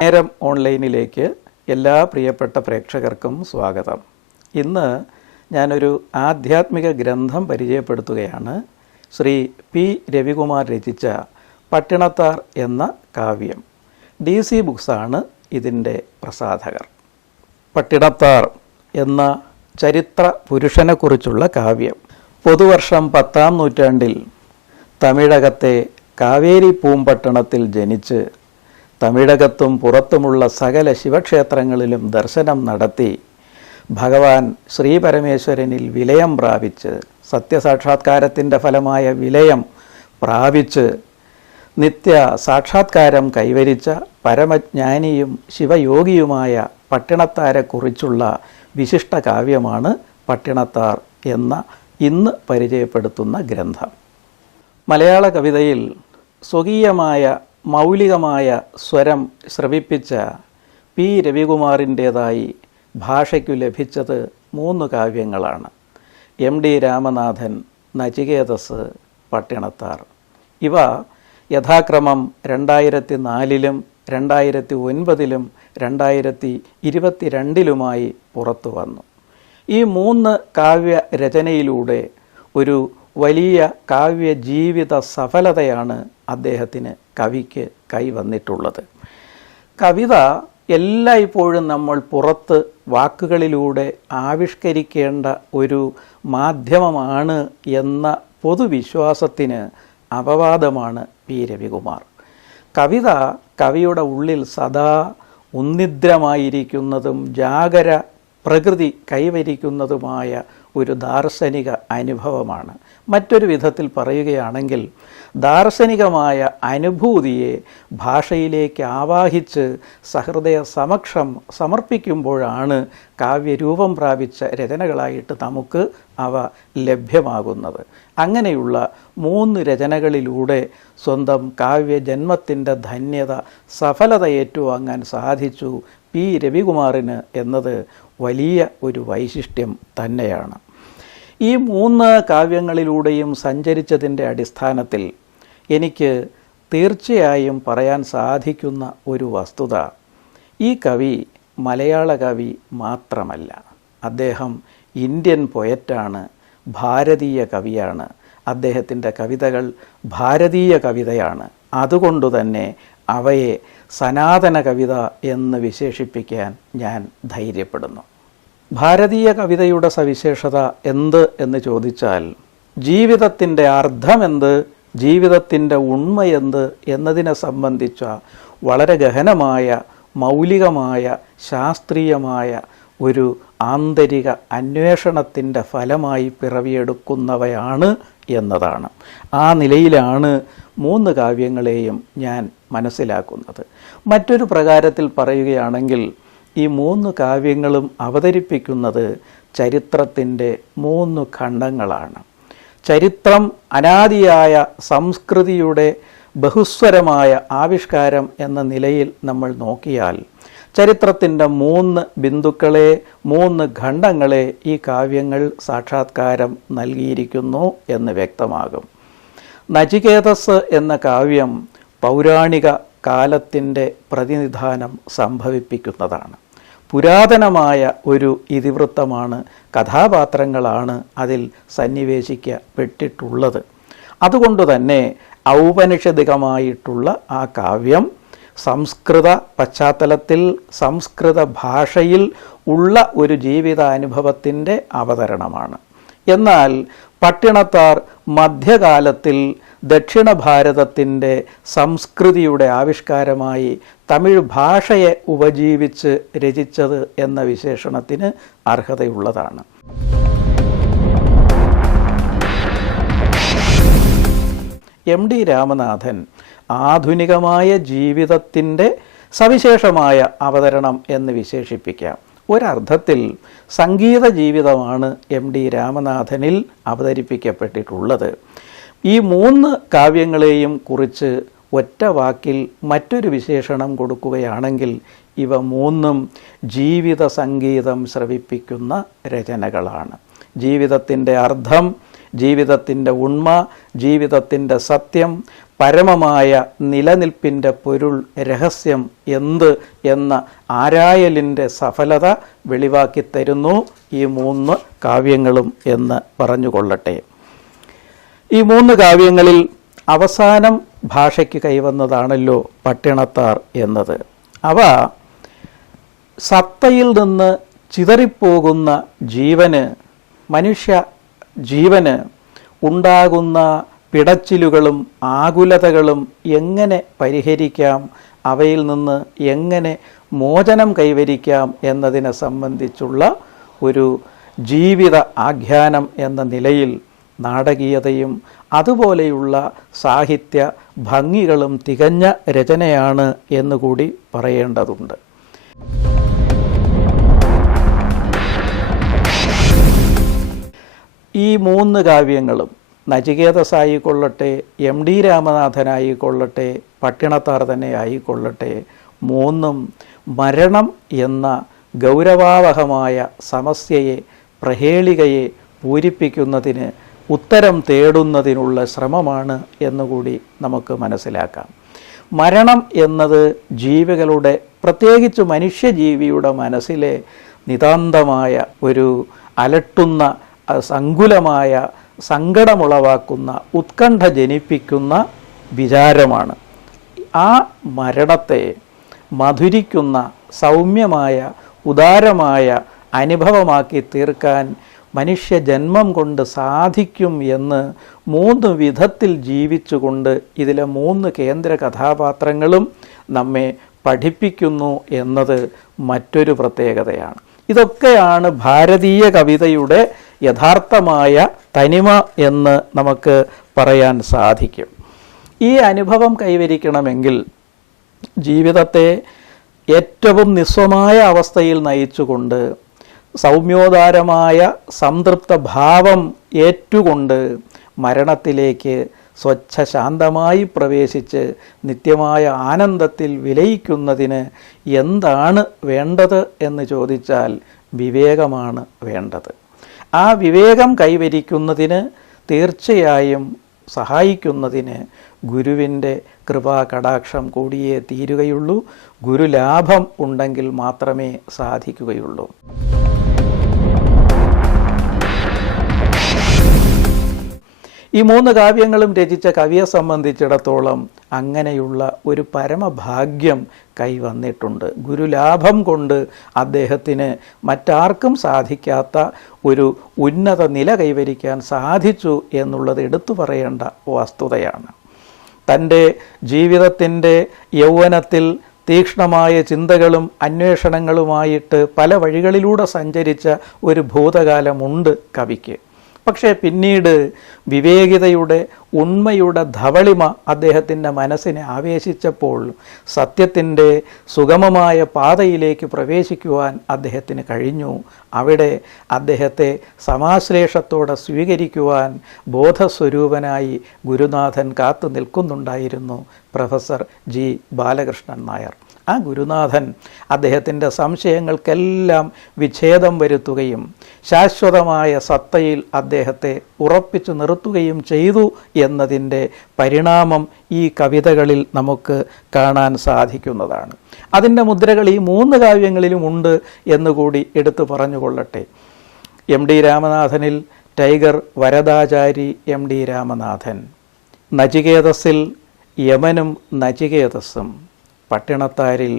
നേരം ഓൺലൈനിലേക്ക് എല്ലാ പ്രിയപ്പെട്ട പ്രേക്ഷകർക്കും സ്വാഗതം. ഇന്ന് ഞാനൊരു ആധ്യാത്മിക ഗ്രന്ഥം പരിചയപ്പെടുത്തുകയാണ്. ശ്രീ പി രവികുമാർ രചിച്ച പട്ടിണത്താർ എന്ന കാവ്യം. DC ബുക്സാണ് ഇതിൻ്റെ പ്രസാധകർ. പട്ടിണത്താർ എന്ന ചരിത്ര പുരുഷനെക്കുറിച്ചുള്ള കാവ്യം പൊതുവർഷം 10-ാം നൂറ്റാണ്ടിൽ തമിഴകത്തെ കാവേരി പൂമ്പട്ടണത്തിൽ ജനിച്ച് തമിഴകത്തും പുറത്തുമുള്ള സകല ശിവക്ഷേത്രങ്ങളിലും ദർശനം നടത്തി ഭഗവാൻ ശ്രീപരമേശ്വരനിൽ വിലയം പ്രാപിച്ച് സത്യസാക്ഷാത്കാരത്തിൻ്റെ ഫലമായ വിലയം പ്രാപിച്ച് നിത്യ സാക്ഷാത്കാരം കൈവരിച്ച പരമജ്ഞാനിയും ശിവയോഗിയുമായ പട്ടിണത്താരെക്കുറിച്ചുള്ള വിശിഷ്ട കാവ്യമാണ് പട്ടിണത്താർ എന്ന ഇന്ന് പരിചയപ്പെടുത്തുന്ന ഗ്രന്ഥം. മലയാള കവിതയിൽ സ്വകീയമായ മൗലികമായ സ്വരം ശ്രവിപ്പിച്ച പി രവികുമാറിൻ്റേതായി ഭാഷയ്ക്കു ലഭിച്ചത് 3 കാവ്യങ്ങളാണ്. MD രാമനാഥൻ, നചികേതസ്, പട്ടിണത്താർ. ഇവ യഥാക്രമം 2004-ലും 2009-ലും 2022-ലുമായി പുറത്തു വന്നു. ഈ 3 കാവ്യരചനയിലൂടെ ഒരു വലിയ കാവ്യ ജീവിത സഫലതയാണ് അദ്ദേഹത്തിന്, കവിക്ക് കൈവന്നിട്ടുള്ളത്. കവിത എല്ലായ്പ്പോഴും നമ്മൾ പുറത്ത് വാക്കുകളിലൂടെ ആവിഷ്കരിക്കേണ്ട ഒരു മാധ്യമമാണ് എന്ന പൊതുവിശ്വാസത്തിന് അപവാദമാണ് പി രവികുമാർ. കവിത കവിയുടെ ഉള്ളിൽ സദാ ഉന്നിദ്രമായിരിക്കുന്നതും ജാഗര പ്രകൃതി കൈവരിക്കുന്നതുമായ ഒരു ദാർശനിക അനുഭവമാണ്. മറ്റൊരു വിധത്തിൽ പറയുകയാണെങ്കിൽ ദാർശനികമായ അനുഭൂതിയെ ഭാഷയിലേക്ക് ആവാഹിച്ച് സഹൃദയ സമക്ഷം സമർപ്പിക്കുമ്പോഴാണ് കാവ്യരൂപം പ്രാപിച്ച രചനകളായിട്ട് നമുക്ക് അവ ലഭ്യമാകുന്നത്. അങ്ങനെയുള്ള 3 രചനകളിലൂടെ സ്വന്തം കാവ്യജന്മത്തിൻ്റെ ധന്യത, സഫലത ഏറ്റുവാങ്ങാൻ സാധിച്ചു പി രവികുമാറിന് എന്നത് വലിയ ഒരു വൈശിഷ്ട്യം തന്നെയാണ്. ഈ 3 കാവ്യങ്ങളിലൂടെയും സഞ്ചരിച്ചതിൻ്റെ അടിസ്ഥാനത്തിൽ എനിക്ക് തീർച്ചയായും പറയാൻ സാധിക്കുന്ന ഒരു വസ്തുത, ഈ കവി മലയാള കവി മാത്രമല്ല, അദ്ദേഹം ഇന്ത്യൻ പൊയറ്റാണ്, ഭാരതീയ കവിയാണ്. അദ്ദേഹത്തിൻ്റെ കവിതകൾ ഭാരതീയ കവിതയാണ്. അതുകൊണ്ടുതന്നെ അവയെ സനാതന കവിത എന്ന് വിശേഷിപ്പിക്കാൻ ഞാൻ ധൈര്യപ്പെടുന്നു. ഭാരതീയ കവിതയുടെ സവിശേഷത എന്ത് എന്ന് ചോദിച്ചാൽ, ജീവിതത്തിൻ്റെ അർത്ഥമെന്ത്, ജീവിതത്തിൻ്റെ ഉണ്മയെന്ത് എന്നതിനെ സംബന്ധിച്ച വളരെ ഗഹനമായ, മൗലികമായ, ശാസ്ത്രീയമായ ഒരു ആന്തരിക അന്വേഷണത്തിൻ്റെ ഫലമായി പിറവിയെടുക്കുന്നവയാണ് എന്നതാണ്. ആ നിലയിലാണ് 3 കാവ്യങ്ങളെയും ഞാൻ മനസ്സിലാക്കുന്നത്. മറ്റൊരു പ്രകാരത്തിൽ പറയുകയാണെങ്കിൽ ഈ 3 കാവ്യങ്ങളും അവതരിപ്പിക്കുന്നത് ചരിത്രത്തിൻ്റെ 3 ഖണ്ഡങ്ങളാണ്. ചരിത്രം അനാദിയായ സംസ്കൃതിയുടെ ബഹുസ്വരമായ ആവിഷ്കാരം എന്ന നിലയിൽ നമ്മൾ നോക്കിയാൽ ചരിത്രത്തിൻ്റെ 3 ബിന്ദുക്കളെ, 3 ഖണ്ഡങ്ങളെ ഈ കാവ്യങ്ങൾ സാക്ഷാത്കാരം നൽകിയിരിക്കുന്നു എന്ന് വ്യക്തമാകും. നചികേതസ് എന്ന കാവ്യം പൗരാണിക കാലത്തിൻ്റെ പ്രതിനിധാനം സംഭവിപ്പിക്കുന്നതാണ്. പുരാതനമായ ഒരു ഇതിവൃത്തമാണ്, കഥാപാത്രങ്ങളാണ് അതിൽ സന്നിവേശിക്കപ്പെട്ടിട്ടുള്ളത്. അതുകൊണ്ട് തന്നെ ഔപനിഷദികമായിട്ടുള്ള ആ കാവ്യം സംസ്കൃത പശ്ചാത്തലത്തിൽ, സംസ്കൃത ഭാഷയിൽ ഉള്ള ഒരു ജീവിതാനുഭവത്തിൻ്റെ അവതരണമാണ്. എന്നാൽ പട്ടിണത്താർ മധ്യകാലത്തിൽ ദക്ഷിണ ഭാരതത്തിൻ്റെ സംസ്കൃതിയുടെ ആവിഷ്കാരമായി തമിഴ് ഭാഷയെ ഉപജീവിച്ച് രചിച്ചത് എന്ന വിശേഷണത്തിന് അർഹതയുള്ളതാണ്. MD രാമനാഥൻ ആധുനികമായ ജീവിതത്തിൻ്റെ സവിശേഷമായ അവതരണം എന്ന് വിശേഷിപ്പിക്കാം. ഒരർത്ഥത്തിൽ സംഗീത ജീവിതമാണ് MD രാമനാഥനിൽ അവതരിപ്പിക്കപ്പെട്ടിട്ടുള്ളത്. ഈ 3 കാവ്യങ്ങളെയും കുറിച്ച് ഒറ്റ വാക്കിൽ മറ്റൊരു വിശേഷണം കൊടുക്കുകയാണെങ്കിൽ ഇവ 3ഉം ജീവിത സംഗീതം ശ്രവിപ്പിക്കുന്ന രചനകളാണ്. ജീവിതത്തിൻ്റെ അർത്ഥം, ജീവിതത്തിൻ്റെ ഉണ്മ, ജീവിതത്തിൻ്റെ സത്യം, പരമമായ നിലനിൽപ്പിൻ്റെ പൊരുൾ, രഹസ്യം എന്ത് എന്ന ആരായലിൻ്റെ സഫലത വെളിവാക്കി തരുന്നു ഈ 3 കാവ്യങ്ങളും എന്ന് പറഞ്ഞുകൊള്ളട്ടെ. ഈ 3 കാവ്യങ്ങളിൽ അവസാനം ഭാഷയ്ക്ക് കൈവന്നതാണല്ലോ പട്ടിണത്താർ എന്നത്. അവ സത്തയിൽ നിന്ന് ചിതറിപ്പോകുന്ന മനുഷ്യ ജീവന് ഉണ്ടാകുന്ന പിടച്ചിലുകളും ആകുലതകളും എങ്ങനെ പരിഹരിക്കാം, അവയിൽ നിന്ന് എങ്ങനെ മോചനം കൈവരിക്കാം എന്നതിനെ സംബന്ധിച്ചുള്ള ഒരു ജീവിത ആഖ്യാനം എന്ന നിലയിൽ നാടകീയതയും അതുപോലെയുള്ള സാഹിത്യ ഭംഗികളും തികഞ്ഞ രചനയാണ് എന്നുകൂടി പറയേണ്ടതുണ്ട്. ഈ 3 കാവ്യങ്ങളും നചികേതസായിക്കൊള്ളട്ടെ, എം ഡി രാമനാഥനായിക്കൊള്ളട്ടെ, പട്ടിണത്താർ തന്നെ ആയിക്കൊള്ളട്ടെ, 3ഉം മരണം എന്ന ഗൗരവാവഹമായ സമസ്യയെ, പ്രഹേളികയെ പൂരിപ്പിക്കുന്നതിന്, ഉത്തരം തേടുന്നതിനുള്ള ശ്രമമാണ് എന്നുകൂടി നമുക്ക് മനസ്സിലാക്കാം. മരണം എന്നത് ജീവികളുടെ, പ്രത്യേകിച്ച് മനുഷ്യജീവിയുടെ മനസ്സിലെ നിതാന്തമായ ഒരു അലട്ടുന്ന, സങ്കുലമായ, സങ്കടമുളവാക്കുന്ന, ഉത്കണ്ഠ ജനിപ്പിക്കുന്ന വിചാരമാണ്. ആ മരണത്തെ മധുരിക്കുന്ന, സൗമ്യമായ, ഉദാരമായ അനുഭവമാക്കി തീർക്കാൻ മനുഷ്യജന്മം കൊണ്ട് സാധിക്കും എന്ന് 3 വിധത്തിൽ ജീവിച്ചുകൊണ്ട് ഇതിലെ 3 കേന്ദ്ര കഥാപാത്രങ്ങളും നമ്മെ പഠിപ്പിക്കുന്നു എന്നത് മറ്റൊരു പ്രത്യേകതയാണ്. ഇതൊക്കെയാണ് ഭാരതീയ കവിതയുടെ യഥാർത്ഥമായ തനിമ എന്ന് നമുക്ക് പറയാൻ സാധിക്കും. ഈ അനുഭവം കൈവരിക്കണമെങ്കിൽ ജീവിതത്തെ ഏറ്റവും നിസ്വമായ അവസ്ഥയിൽ നയിച്ചുകൊണ്ട്, സൗമ്യോദാരമായ സംതൃപ്ത ഭാവം ഏറ്റുകൊണ്ട് മരണത്തിലേക്ക് സ്വച്ഛശാന്തമായി പ്രവേശിച്ച് നിത്യമായ ആനന്ദത്തിൽ വിലയിക്കുന്നതിന് എന്താണ് വേണ്ടത് എന്ന് ചോദിച്ചാൽ വിവേകമാണ് വേണ്ടത്. ആ വിവേകം കൈവരിക്കുന്നതിന് തീർച്ചയായും സഹായിക്കുന്നതിന് ഗുരുവിൻ്റെ കൃപാകടാക്ഷം കൂടിയേ തീരുകയുള്ളൂ. ഗുരുലാഭം ഉണ്ടെങ്കിൽ മാത്രമേ സാധിക്കുകയുള്ളൂ. ഈ 3 കാവ്യങ്ങളും രചിച്ച കവിയെ സംബന്ധിച്ചിടത്തോളം അങ്ങനെയുള്ള ഒരു പരമഭാഗ്യം കൈവന്നിട്ടുണ്ട്. ഗുരുലാഭം കൊണ്ട് അദ്ദേഹത്തിന് മറ്റാർക്കും സാധിക്കാത്ത ഒരു ഉന്നത നില കൈവരിക്കാൻ സാധിച്ചു എന്നുള്ളത് എടുത്തു പറയേണ്ട വസ്തുതയാണ്. തൻ്റെ ജീവിതത്തിൻ്റെ യൗവനത്തിൽ തീക്ഷ്ണമായ ചിന്തകളും അന്വേഷണങ്ങളുമായിട്ട് പല വഴികളിലൂടെ സഞ്ചരിച്ച ഒരു ഭൂതകാലമുണ്ട് കവിക്ക്. പക്ഷേ പിന്നീട് വിവേകിതയുടെ, ഉണ്മയുടെ ധവളിമ അദ്ദേഹത്തിൻ്റെ മനസ്സിനെ ആവേശിച്ചപ്പോൾ സത്യത്തിൻ്റെ സുഗമമായ പാതയിലേക്ക് പ്രവേശിക്കുവാൻ അദ്ദേഹത്തിന് കഴിഞ്ഞു. അവിടെ അദ്ദേഹത്തെ സമാശ്ലേഷത്തോടെ സ്വീകരിക്കുവാൻ ബോധസ്വരൂപനായി ഗുരുനാഥൻ കാത്തു നിൽക്കുന്നുണ്ടായിരുന്നു, പ്രൊഫസർ ജി ബാലകൃഷ്ണൻ നായർ. ആ ഗുരുനാഥൻ അദ്ദേഹത്തിൻ്റെ സംശയങ്ങൾക്കെല്ലാം വിച്ഛേദം വരുത്തുകയും ശാശ്വതമായ സത്തയിൽ അദ്ദേഹത്തെ ഉറപ്പിച്ചു നിർത്തുകയും ചെയ്തു എന്നതിൻ്റെ പരിണാമം ഈ കവിതകളിൽ നമുക്ക് കാണാൻ സാധിക്കുന്നതാണ്. അതിൻ്റെ മുദ്രകൾ ഈ 3 കാവ്യങ്ങളിലും ഉണ്ട് എന്നുകൂടി എടുത്തു പറഞ്ഞുകൊള്ളട്ടെ. എം ഡി രാമനാഥനിൽ tiger Varadachari M D Ramanathan, നചികേതസിൽ യമനും നചികേതസും, പട്ടിണത്താരിൽ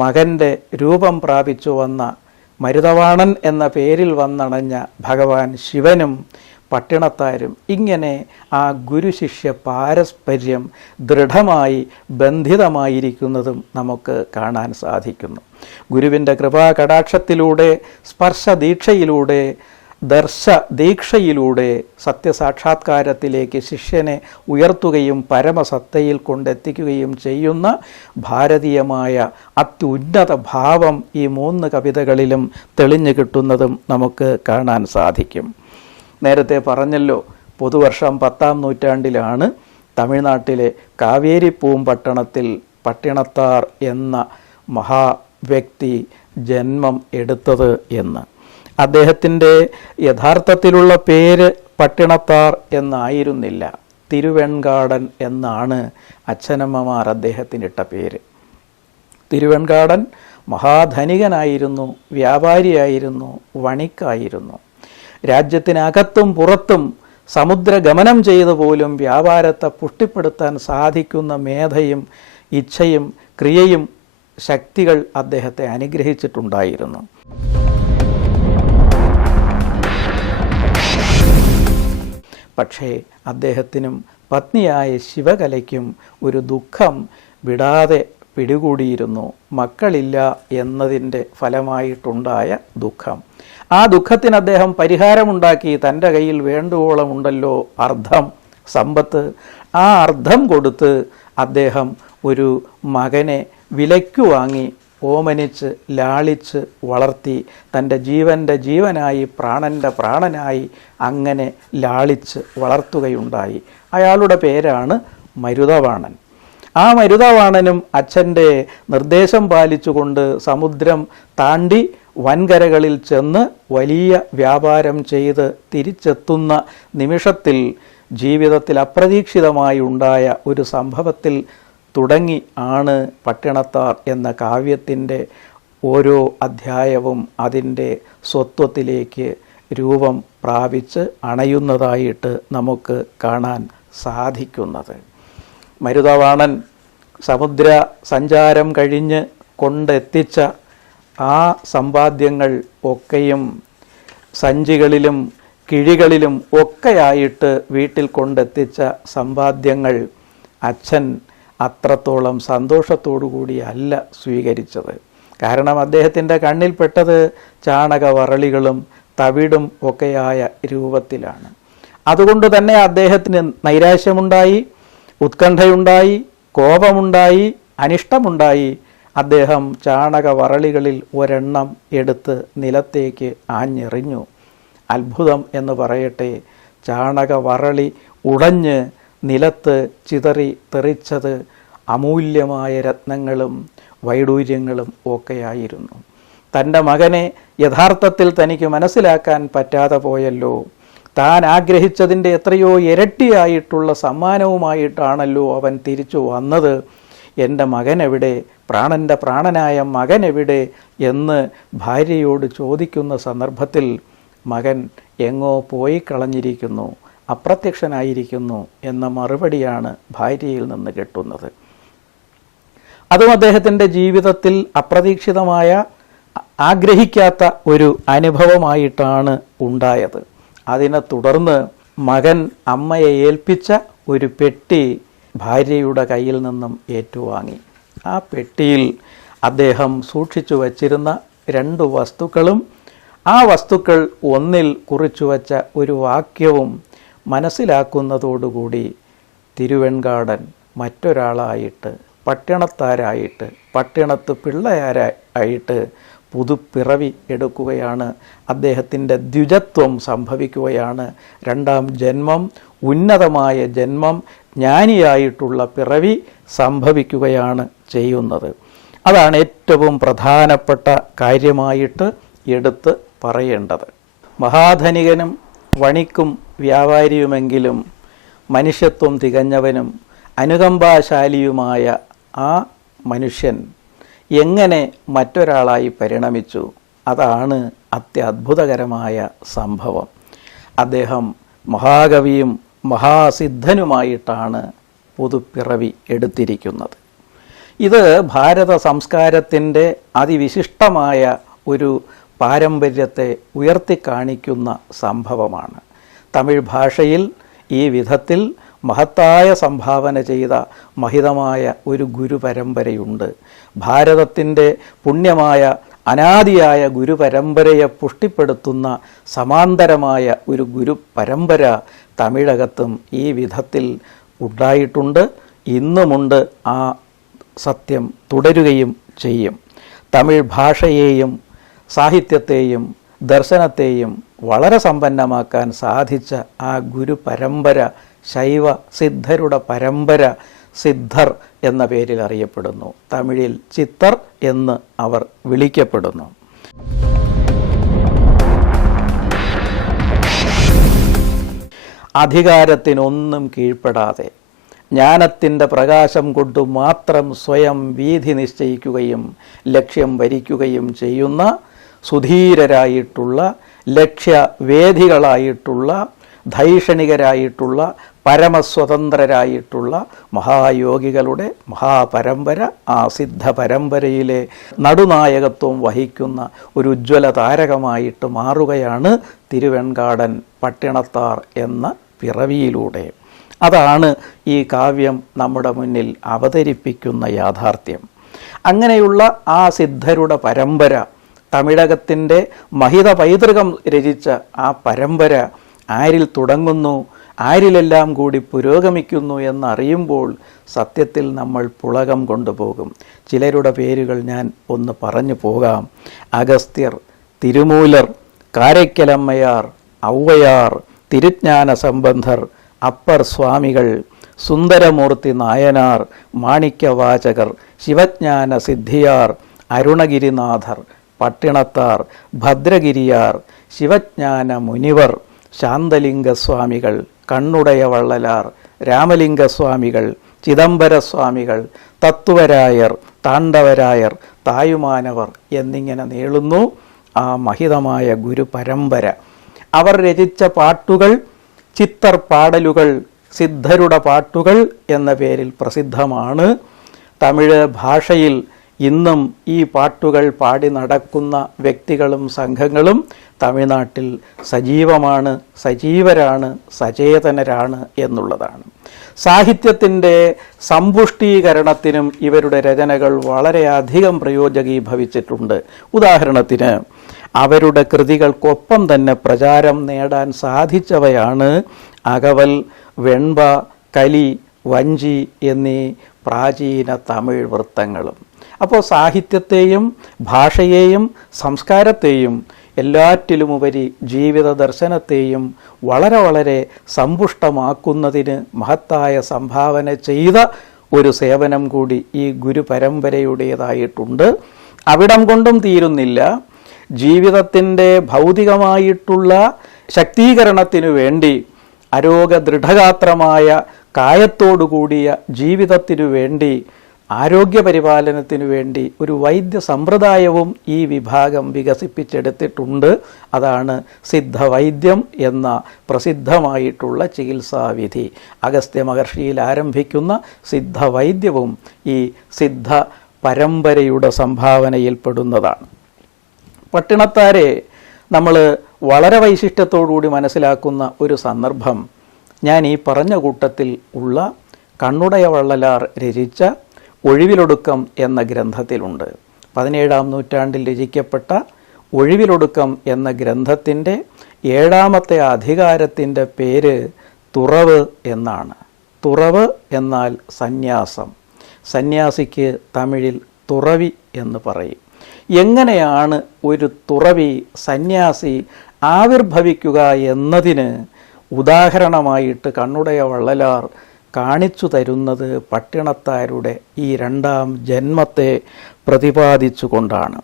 മകൻ്റെ രൂപം പ്രാപിച്ചു വന്ന മരുതവാണൻ എന്ന പേരിൽ വന്നണഞ്ഞ ഭഗവാൻ ശിവനും പട്ടിണത്താരും, ഇങ്ങനെ ആ ഗുരുശിഷ്യ പാരസ്പര്യം ദൃഢമായി ബന്ധിതമായിരിക്കുന്നതും നമുക്ക് കാണാൻ സാധിക്കുന്നു. ഗുരുവിൻ്റെ കൃപാകടാക്ഷത്തിലൂടെ, സ്പർശദീക്ഷയിലൂടെ, ദർശദീക്ഷയിലൂടെ സത്യസാക്ഷാത്കാരത്തിലേക്ക് ശിഷ്യനെ ഉയർത്തുകയും പരമസത്തയിൽ കൊണ്ടെത്തിക്കുകയും ചെയ്യുന്ന ഭാരതീയമായ അത്യുന്നത ഭാവം ഈ 3 കവിതകളിലും തെളിഞ്ഞു കിട്ടുന്നതും നമുക്ക് കാണാൻ സാധിക്കും. നേരത്തെ പറഞ്ഞല്ലോ, പുതുവർഷം 10ാം നൂറ്റാണ്ടിലാണ് തമിഴ്നാട്ടിലെ കാവേരിപ്പൂമ്പട്ടണത്തിൽ പട്ടിണത്താർ എന്ന മഹാവ്യക്തി ജന്മം എടുത്തത് എന്ന്. അദ്ദേഹത്തിൻ്റെ യഥാർത്ഥത്തിലുള്ള പേര് പട്ടിണത്താർ എന്നായിരുന്നില്ല, തിരുവെൺകാടൻ എന്നാണ് അച്ഛനമ്മമാർ അദ്ദേഹത്തിനിട്ട പേര്. തിരുവെൺകാടൻ മഹാധനികനായിരുന്നു, വ്യാപാരിയായിരുന്നു, വണിക്കായിരുന്നു. രാജ്യത്തിനകത്തും പുറത്തും സമുദ്രഗമനം ചെയ്തു പോലും വ്യാപാരത്തെ പുഷ്ടിപ്പെടുത്താൻ സാധിക്കുന്ന മേധയും ഇച്ഛയും ക്രിയയും ശക്തികൾ അദ്ദേഹത്തെ അനുഗ്രഹിച്ചിട്ടുണ്ടായിരുന്നു. പക്ഷേ അദ്ദേഹത്തിനും പത്നിയായ ശിവകലയ്ക്കും ഒരു ദുഃഖം വിടാതെ പിടികൂടിയിരുന്നു. മക്കളില്ല എന്നതിൻ്റെ ഫലമായിട്ടുണ്ടായ ദുഃഖം. ആ ദുഃഖത്തിന് അദ്ദേഹം പരിഹാരമുണ്ടാക്കി. തൻ്റെ കയ്യിൽ വേണ്ടുവോളം ഉണ്ടല്ലോ അർദ്ധം സമ്പത്ത്, ആ അർദ്ധം കൊടുത്ത് അദ്ദേഹം ഒരു മകനെ വിലയ്ക്കു വാങ്ങി ഓമനിച്ച് ലാളിച്ച് വളർത്തി. തൻ്റെ ജീവൻ്റെ ജീവനായി പ്രാണൻ്റെ പ്രാണനായി അങ്ങനെ ലാളിച്ച് വളർത്തുകയുണ്ടായി. അയാളുടെ പേരാണ് മരുതവാണൻ. ആ മരുതവാണനും അച്ഛൻ്റെ നിർദ്ദേശം പാലിച്ചുകൊണ്ട് സമുദ്രം താണ്ടി വൻകരകളിൽ ചെന്ന് വലിയ വ്യാപാരം ചെയ്ത് തിരിച്ചെത്തുന്ന നിമിഷത്തിൽ ജീവിതത്തിൽ അപ്രതീക്ഷിതമായി ഉണ്ടായ ഒരു സംഭവത്തിൽ തുടങ്ങി ആണ് പട്ടിണത്താർ എന്ന കാവ്യത്തിൻ്റെ ഓരോ അധ്യായവും അതിൻ്റെ സ്വത്വത്തിലേക്ക് രൂപം പ്രാപിച്ച് അണയുന്നതായിട്ട് നമുക്ക് കാണാൻ സാധിക്കുന്നത്. മരുതവാണൻ സമുദ്ര സഞ്ചാരം കഴിഞ്ഞ് കൊണ്ടെത്തിച്ച ആ സമ്പാദ്യങ്ങൾ ഒക്കെയും സഞ്ചികളിലും കിഴികളിലും ഒക്കെയായിട്ട് വീട്ടിൽ കൊണ്ടെത്തിച്ച സമ്പാദ്യങ്ങൾ അച്ഛൻ അത്രത്തോളം സന്തോഷത്തോടു കൂടിയല്ല സ്വീകരിച്ചത്. കാരണം അദ്ദേഹത്തിൻ്റെ കണ്ണിൽപ്പെട്ടത് ചാണകവറളികളും തവിടും ഒക്കെയായ രൂപത്തിലാണ്. അതുകൊണ്ട് തന്നെ അദ്ദേഹത്തിന് നൈരാശ്യമുണ്ടായി, ഉത്കണ്ഠയുണ്ടായി, കോപമുണ്ടായി, അനിഷ്ടമുണ്ടായി. അദ്ദേഹം ചാണകവറളികളിൽ ഒരെണ്ണം എടുത്ത് നിലത്തേക്ക് ആഞ്ഞെറിഞ്ഞു. അത്ഭുതം എന്ന് പറയട്ടെ, ചാണകവറളി ഉടഞ്ഞ് നിലത്ത് ചിതറി തെറിച്ചത് അമൂല്യമായ രത്നങ്ങളും വൈഡൂര്യങ്ങളും ഒക്കെയായിരുന്നു. തൻ്റെ മകനെ യഥാർത്ഥത്തിൽ തനിക്ക് മനസ്സിലാക്കാൻ പറ്റാതെ പോയല്ലോ. താൻ ആഗ്രഹിച്ചതിൻ്റെ എത്രയോ ഇരട്ടിയായിട്ടുള്ള സമ്മാനവുമായിട്ടാണല്ലോ അവൻ തിരിച്ചു വന്നത്. എൻ്റെ മകനെവിടെ, പ്രാണൻ്റെ പ്രാണനായ മകനെവിടെ എന്ന് ഭാര്യയോട് ചോദിക്കുന്ന സന്ദർഭത്തിൽ മകൻ എങ്ങോ പോയി കളഞ്ഞിരിക്കുന്നു, അപ്രത്യക്ഷനായിരിക്കുന്നു എന്ന മറുപടിയാണ് ഭാര്യയിൽ നിന്ന് കിട്ടുന്നത്. അതും അദ്ദേഹത്തിൻ്റെ ജീവിതത്തിൽ അപ്രതീക്ഷിതമായ, ആഗ്രഹിക്കാത്ത ഒരു അനുഭവമായിട്ടാണ് ഉണ്ടായത്. അതിനെ തുടർന്ന് മകൻ അമ്മയെ ഏൽപ്പിച്ച ഒരു പെട്ടി ഭാര്യയുടെ കയ്യിൽ നിന്നും ഏറ്റുവാങ്ങി. ആ പെട്ടിയിൽ അദ്ദേഹം സൂക്ഷിച്ചു വച്ചിരുന്ന 2 വസ്തുക്കളും ആ വസ്തുക്കൾ ഒന്നിൽ കുറിച്ചു വച്ച ഒരു വാക്യവും മനസ്സിലാക്കുന്നതോടുകൂടി തിരുവെൺകാടൻ മറ്റൊരാളായിട്ട്, പട്ടിണത്താരായിട്ട്, പട്ടിണത്ത് പിള്ളയാരായിട്ട് പുതുപ്പിറവി എടുക്കുകയാണ്. അദ്ദേഹത്തിൻ്റെ ദ്വിജത്വം സംഭവിക്കുകയാണ്. 2ാം ജന്മം, ഉന്നതമായ ജന്മം, ജ്ഞാനിയായിട്ടുള്ള പിറവി സംഭവിക്കുകയാണ് ചെയ്യുന്നത്. അതാണ് ഏറ്റവും പ്രധാനപ്പെട്ട കാര്യമായിട്ട് എടുത്ത് പറയേണ്ടത്. മഹാധനികനും വണിക്കും വ്യാപാരിയുമെങ്കിലും മനുഷ്യത്വം തികഞ്ഞവനും അനുകമ്പാശാലിയുമായ ആ മനുഷ്യൻ എങ്ങനെ മറ്റൊരാളായി പരിണമിച്ചു? അതാണ് അത്യത്ഭുതകരമായ സംഭവം. അദ്ദേഹം മഹാകവിയും മഹാസിദ്ധനുമായിട്ടാണ് പുതുപ്പിറവി എടുത്തിരിക്കുന്നത്. ഇത് ഭാരത സംസ്കാരത്തിൻ്റെ അതിവിശിഷ്ടമായ ഒരു പാരമ്പര്യത്തെ ഉയർത്തിക്കാണിക്കുന്ന സംഭവമാണ്. തമിഴ് ഭാഷയിൽ ഈ വിധത്തിൽ മഹത്തായ സംഭാവന ചെയ്ത മഹിതമായ ഒരു ഗുരുപരമ്പരയുണ്ട്. ഭാരതത്തിൻ്റെ പുണ്യമായ അനാദിയായ ഗുരുപരമ്പരയെ പുഷ്ടിപ്പെടുത്തുന്ന സമാന്തരമായ ഒരു ഗുരുപരമ്പര തമിഴകത്തും ഈ വിധത്തിൽ ഉണ്ടായിട്ടുണ്ട്, ഇന്നുമുണ്ട്. ആ സത്യം തുടരുകയും ചെയ്യും. തമിഴ് ഭാഷയെയും സാഹിത്യത്തെയും ദർശനത്തെയും വളരെ സമ്പന്നമാക്കാൻ സാധിച്ച ആ ഗുരുപരമ്പര ശൈവ സിദ്ധരുടെ പരമ്പര സിദ്ധർ എന്ന പേരിൽ അറിയപ്പെടുന്നു. തമിഴിൽ ചിത്തർ എന്ന് അവർ വിളിക്കപ്പെടുന്നു. അധികാരത്തിനൊന്നും കീഴ്പ്പെടാതെ ജ്ഞാനത്തിൻ്റെ പ്രകാശം കൊണ്ട് മാത്രം സ്വയം വീഥി നിശ്ചയിക്കുകയും ലക്ഷ്യം വരിക്കുകയും ചെയ്യുന്ന സുധീരരായിട്ടുള്ള ലക്ഷ്യവേദികളായിട്ടുള്ള ധൈഷണികരായിട്ടുള്ള പരമസ്വതന്ത്രരായിട്ടുള്ള മഹായോഗികളുടെ മഹാപരമ്പര, ആ സിദ്ധ പരമ്പരയിലെ നടുനായകത്വം വഹിക്കുന്ന ഒരു ഉജ്ജ്വല താരകമായിട്ട് മാറുകയാണ് തിരുവെൺകാടൻ പട്ടിണത്താർ എന്ന പിറവിയിലൂടെ. അതാണ് ഈ കാവ്യം നമ്മുടെ മുന്നിൽ അവതരിപ്പിക്കുന്ന യാഥാർത്ഥ്യം. അങ്ങനെയുള്ള ആ സിദ്ധരുടെ പരമ്പര, തമിഴകത്തിൻ്റെ മഹിത പൈതൃകം രചിച്ച ആ പരമ്പര ആരിൽ തുടങ്ങുന്നു, ആരിലെല്ലാം കൂടി പുരോഗമിക്കുന്നു എന്നറിയുമ്പോൾ സത്യത്തിൽ നമ്മൾ പുളകം കൊണ്ടുപോകും. ചിലരുടെ പേരുകൾ ഞാൻ ഒന്ന് പറഞ്ഞു പോകാം. അഗസ്ത്യർ, തിരുമൂലർ, കാരയ്ക്കലമ്മയാർ, ഔവയാർ, തിരുജ്ഞാന സംബന്ധർ, അപ്പർ സ്വാമികൾ, സുന്ദരമൂർത്തി നായനാർ, മാണിക്യവാചകർ, ശിവജ്ഞാന സിദ്ധിയാർ, അരുണഗിരിനാഥർ, പട്ടിണത്താർ, ഭദ്രഗിരിയാർ, ശിവജ്ഞാന മുനിവർ, ശാന്തലിംഗസ്വാമികൾ, കണ്ണുടയ വള്ളലാർ, രാമലിംഗസ്വാമികൾ, ചിദംബരസ്വാമികൾ, തത്വരായർ, താണ്ഡവരായർ, തായുമാനവർ എന്നിങ്ങനെ നീളുന്നു ആ മഹിതമായ ഗുരുപരമ്പര. അവർ രചിച്ച പാട്ടുകൾ ചിത്തർ പാടലുകൾ, സിദ്ധരുടെ പാട്ടുകൾ എന്ന പേരിൽ പ്രസിദ്ധമാണ്. തമിഴ് ഭാഷയിൽ ഇന്നും ഈ പാട്ടുകൾ പാടി നടക്കുന്ന വ്യക്തികളും സംഘങ്ങളും തമിഴ്നാട്ടിൽ സജീവമാണ്, സജീവരാണ്, സചേതനരാണ് എന്നുള്ളതാണ്. സാഹിത്യത്തിൻ്റെ സമ്പുഷ്ടീകരണത്തിനും ഇവരുടെ രചനകൾ വളരെയധികം പ്രയോജകീഭവിച്ചിട്ടുണ്ട്. ഉദാഹരണത്തിന് അവരുടെ കൃതികൾക്കൊപ്പം തന്നെ പ്രചാരം നേടാൻ സാധിച്ചവയാണ് അകവൽ, വെൺപ, കലി, വഞ്ചി എന്നീ പ്രാചീന തമിഴ് വൃത്തങ്ങളും. അപ്പോൾ സാഹിത്യത്തെയും ഭാഷയെയും സംസ്കാരത്തെയും എല്ലാറ്റിലുമുപരി ജീവിത ദർശനത്തെയും വളരെ വളരെ സമ്പുഷ്ടമാക്കുന്നതിന് മഹത്തായ സംഭാവന ചെയ്ത ഒരു സേവനം കൂടി ഈ ഗുരുപരമ്പരയുടേതായിട്ടുണ്ട്. അവിടം കൊണ്ടും തീരുന്നില്ല. ജീവിതത്തിൻ്റെ ഭൗതികമായിട്ടുള്ള ശക്തീകരണത്തിനു വേണ്ടി, ആരോഗ്യദൃഢഗാത്രമായ കായത്തോടുകൂടിയ ജീവിതത്തിനു വേണ്ടി, ആരോഗ്യപരിപാലനത്തിനു വേണ്ടി ഒരു വൈദ്യ സമ്പ്രദായവും ഈ വിഭാഗം വികസിപ്പിച്ചെടുത്തിട്ടുണ്ട്. അതാണ് സിദ്ധവൈദ്യം എന്ന പ്രസിദ്ധമായിട്ടുള്ള ചികിത്സാവിധി. അഗസ്ത്യ മഹർഷിയിൽ ആരംഭിക്കുന്ന സിദ്ധവൈദ്യവും ഈ സിദ്ധ പരമ്പരയുടെ സംഭാവനയിൽപ്പെടുന്നതാണ്. പട്ടിണത്താരെ നമ്മൾ വളരെ വൈശിഷ്ട്യത്തോടുകൂടി മനസ്സിലാക്കുന്ന ഒരു സന്ദർഭം ഞാൻ ഈ പറഞ്ഞ കൂട്ടത്തിൽ ഉള്ള കണ്ണുടയ വള്ളലാർ രചിച്ച ഒഴിവിലൊടുക്കം എന്ന ഗ്രന്ഥത്തിലുണ്ട്. 17-ാം നൂറ്റാണ്ടിൽ രചിക്കപ്പെട്ട ഒഴിവിലൊടുക്കം എന്ന ഗ്രന്ഥത്തിൻ്റെ 7ാമത്തെ അധികാരത്തിൻ്റെ പേര് തുറവ് എന്നാണ്. തുറവ് എന്നാൽ സന്യാസം. സന്യാസിക്ക് തമിഴിൽ തുറവി എന്ന് പറയും. എങ്ങനെയാണ് ഒരു തുറവി, സന്യാസി ആവിർഭവിക്കുക എന്നതിന് ഉദാഹരണമായിട്ട് കണ്ണുടയ വള്ളലാർ കാണിച്ചു തരുന്നത് പട്ടിണത്താരുടെ ഈ 2ാം ജന്മത്തെ പ്രതിപാദിച്ചുകൊണ്ടാണ്.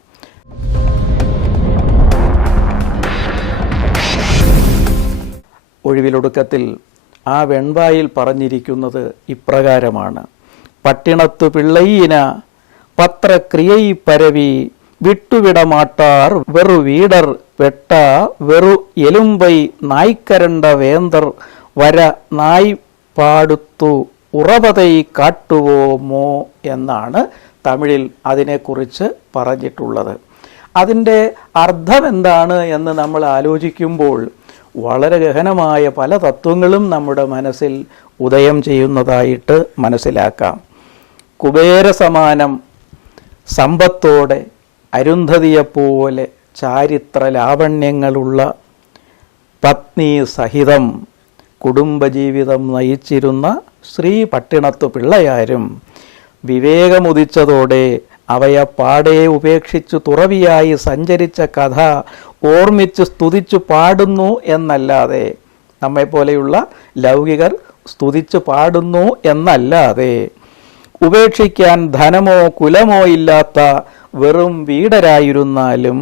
ഒഴിവിലൊടുക്കത്തിൽ ആ വെൺവായിൽ പറഞ്ഞിരിക്കുന്നത് ഇപ്രകാരമാണ്: പട്ടിണത്തു പിള്ളയിന പത്രക്രിയൈ പരവി വിട്ടുവിടമാട്ടാർ വെറു വീടർ വെട്ട വെറു എലുമ്പൈ നായ്ക്കരണ്ട വേന്തർ വര നായ് പാടുത്തു ഉറപതൈ കാട്ടുവോമോ എന്നാണ് തമിഴിൽ അതിനെക്കുറിച്ച് പറഞ്ഞിട്ടുള്ളത്. അതിൻ്റെ അർത്ഥം എന്താണ് എന്ന് നമ്മൾ ആലോചിക്കുമ്പോൾ വളരെ ഗഹനമായ പല തത്വങ്ങളും നമ്മുടെ മനസ്സിൽ ഉദയം ചെയ്യുന്നതായിട്ട് മനസ്സിലാക്കാം. കുബേരസമാനം സമ്പത്തോടെ അരുന്ധതിയെപ്പോലെ ചാരിത്ര ലാവണ്യങ്ങളുള്ള പത്നി സഹിതം കുടുംബജീവിതം നയിച്ചിരുന്ന ശ്രീ പട്ടിണത്തു പിള്ളയാരും വിവേകമുദിച്ചതോടെ അവയെ പാടെ ഉപേക്ഷിച്ചു തുറവിയായി സഞ്ചരിച്ച കഥ ഓർമ്മിച്ച് സ്തുതിച്ചു പാടുന്നു എന്നല്ലാതെ, നമ്മെപ്പോലെയുള്ള ലൗകികർ സ്തുതിച്ചു പാടുന്നു എന്നല്ലാതെ, ഉപേക്ഷിക്കാൻ ധനമോ കുലമോ ഇല്ലാത്ത വെറും വീടരായിരുന്നാലും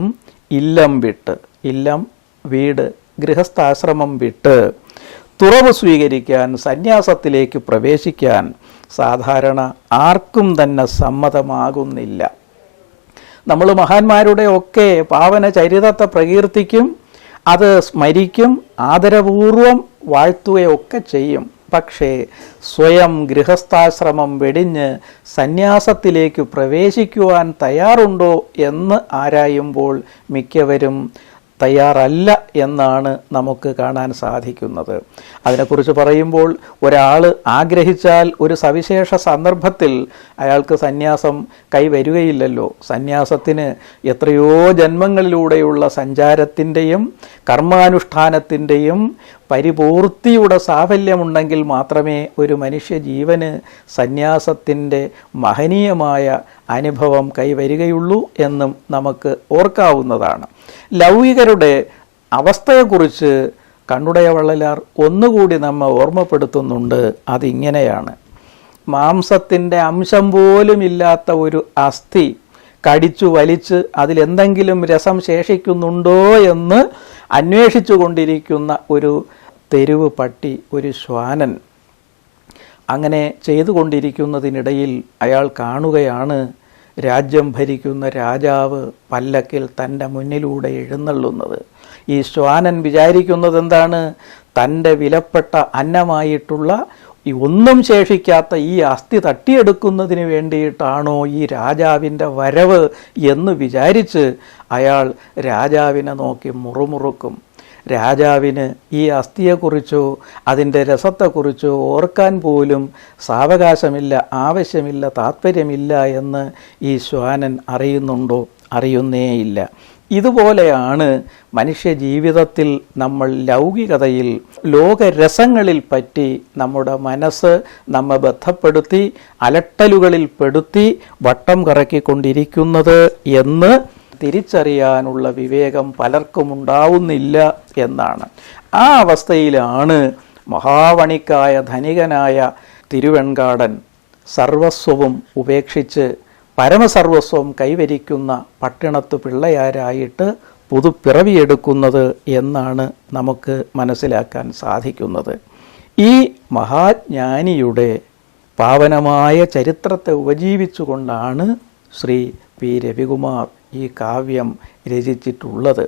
ഇല്ലം വിട്ട്, ഇല്ലം വീട് ഗൃഹസ്ഥാശ്രമം വിട്ട് തുറവ് സ്വീകരിക്കാൻ, സന്യാസത്തിലേക്ക് പ്രവേശിക്കാൻ സാധാരണ ആർക്കും തന്നെ സമ്മതമാകുന്നില്ല. നമ്മൾ മഹാന്മാരുടെ ഒക്കെ പാവന ചരിതത്തെ പ്രകീർത്തിക്കും, അത് സ്മരിക്കും, ആദരപൂർവം വാഴ്ത്തുകയൊക്കെ ചെയ്യും. പക്ഷേ സ്വയം ഗൃഹസ്ഥാശ്രമം വെടിഞ്ഞ് സന്യാസത്തിലേക്ക് പ്രവേശിക്കുവാൻ തയ്യാറുണ്ടോ എന്ന് ആരായുമ്പോൾ മിക്കവരും തയ്യാറല്ല എന്നാണ് നമുക്ക് കാണാൻ സാധിക്കുന്നത്. അതിനെക്കുറിച്ച് പറയുമ്പോൾ, ഒരാൾ ആഗ്രഹിച്ചാൽ ഒരു സവിശേഷ സന്ദർഭത്തിൽ അയാൾക്ക് സന്യാസം കൈവരുകയില്ലല്ലോ. സന്യാസത്തിന് എത്രയോ ജന്മങ്ങളിലൂടെയുള്ള സഞ്ചാരത്തിൻ്റെയും കർമാനുഷ്ഠാനത്തിൻ്റെയും പരിപൂർത്തിയുടെ സാഫല്യമുണ്ടെങ്കിൽ മാത്രമേ ഒരു മനുഷ്യജീവന് സന്യാസത്തിൻ്റെ മഹനീയമായ അനുഭവം കൈവരികയുള്ളൂ എന്നും നമുക്ക് ഓർക്കാവുന്നതാണ്. ലൗകികരുടെ അവസ്ഥയെക്കുറിച്ച് കണ്ണുടയ വള്ളലാർ ഒന്നുകൂടി നമ്മെ ഓർമ്മപ്പെടുത്തുന്നുണ്ട്. അതിങ്ങനെയാണ്: മാംസത്തിൻ്റെ അംശം പോലും ഇല്ലാത്ത ഒരു അസ്ഥി കടിച്ചു വലിച്ച് അതിലെന്തെങ്കിലും രസം ശേഷിക്കുന്നുണ്ടോ എന്ന് അന്വേഷിച്ചു കൊണ്ടിരിക്കുന്ന ഒരു തെരുവ് പട്ടി, ഒരു ശ്വാനൻ. അങ്ങനെ ചെയ്തുകൊണ്ടിരിക്കുന്നതിനിടയിൽ അയാൾ കാണുകയാണ് രാജ്യം ഭരിക്കുന്ന രാജാവ് പല്ലക്കിൽ തൻ്റെ മുന്നിലൂടെ എഴുന്നള്ളുന്നത്. ഈ ശ്വാനൻ വിചാരിക്കുന്നത് എന്താണ്? തൻ്റെ വിലപ്പെട്ട അന്നമായിട്ടുള്ള ഈ ഒന്നും ശേഷിക്കാത്ത ഈ അസ്ഥി തട്ടിയെടുക്കുന്നതിന് വേണ്ടിയിട്ടാണോ ഈ രാജാവിൻ്റെ വരവ് എന്ന് വിചാരിച്ച് അയാൾ രാജാവിനെ നോക്കി മുറുമുറുക്കും. രാജാവിന് ഈ അസ്ഥിയെക്കുറിച്ചോ അതിൻ്റെ രസത്തെക്കുറിച്ചോ ഓർക്കാൻ പോലും സാവകാശമില്ല, ആവശ്യമില്ല, താല്പര്യമില്ല എന്ന് ഈ ശ്വാനൻ അറിയുന്നുണ്ടോ? അറിയുന്നേയില്ല. ഇതുപോലെയാണ് മനുഷ്യ ജീവിതത്തിൽ നമ്മൾ ലൗകികതയിൽ, ലോകരസങ്ങളിൽ പറ്റി നമ്മുടെ മനസ്സ് നമ്മെ ബന്ധപ്പെടുത്തി അലട്ടലുകളിൽ പെടുത്തി വട്ടം കറക്കിക്കൊണ്ടിരിക്കുന്നത് എന്ന് തിരിച്ചറിയാനുള്ള വിവേകം പലർക്കും ഉണ്ടാവുന്നില്ല എന്നാണ്. ആ അവസ്ഥയിലാണ് മഹാവണിക്കായ ധനികനായ തിരുവെൺകാടൻ സർവസ്വവും ഉപേക്ഷിച്ച് പരമസർവസ്വം കൈവരിക്കുന്ന പട്ടിണത്തു പിള്ളയാരായിട്ട് പുതുപ്പിറവിയെടുക്കുന്നത് എന്നാണ് നമുക്ക് മനസ്സിലാക്കാൻ സാധിക്കുന്നത്. ഈ മഹാജ്ഞാനിയുടെ പാവനമായ ചരിത്രത്തെ ഉപജീവിച്ചുകൊണ്ടാണ് ശ്രീ പി രവികുമാർ ഈ കാവ്യം രചിച്ചിട്ടുള്ളത്.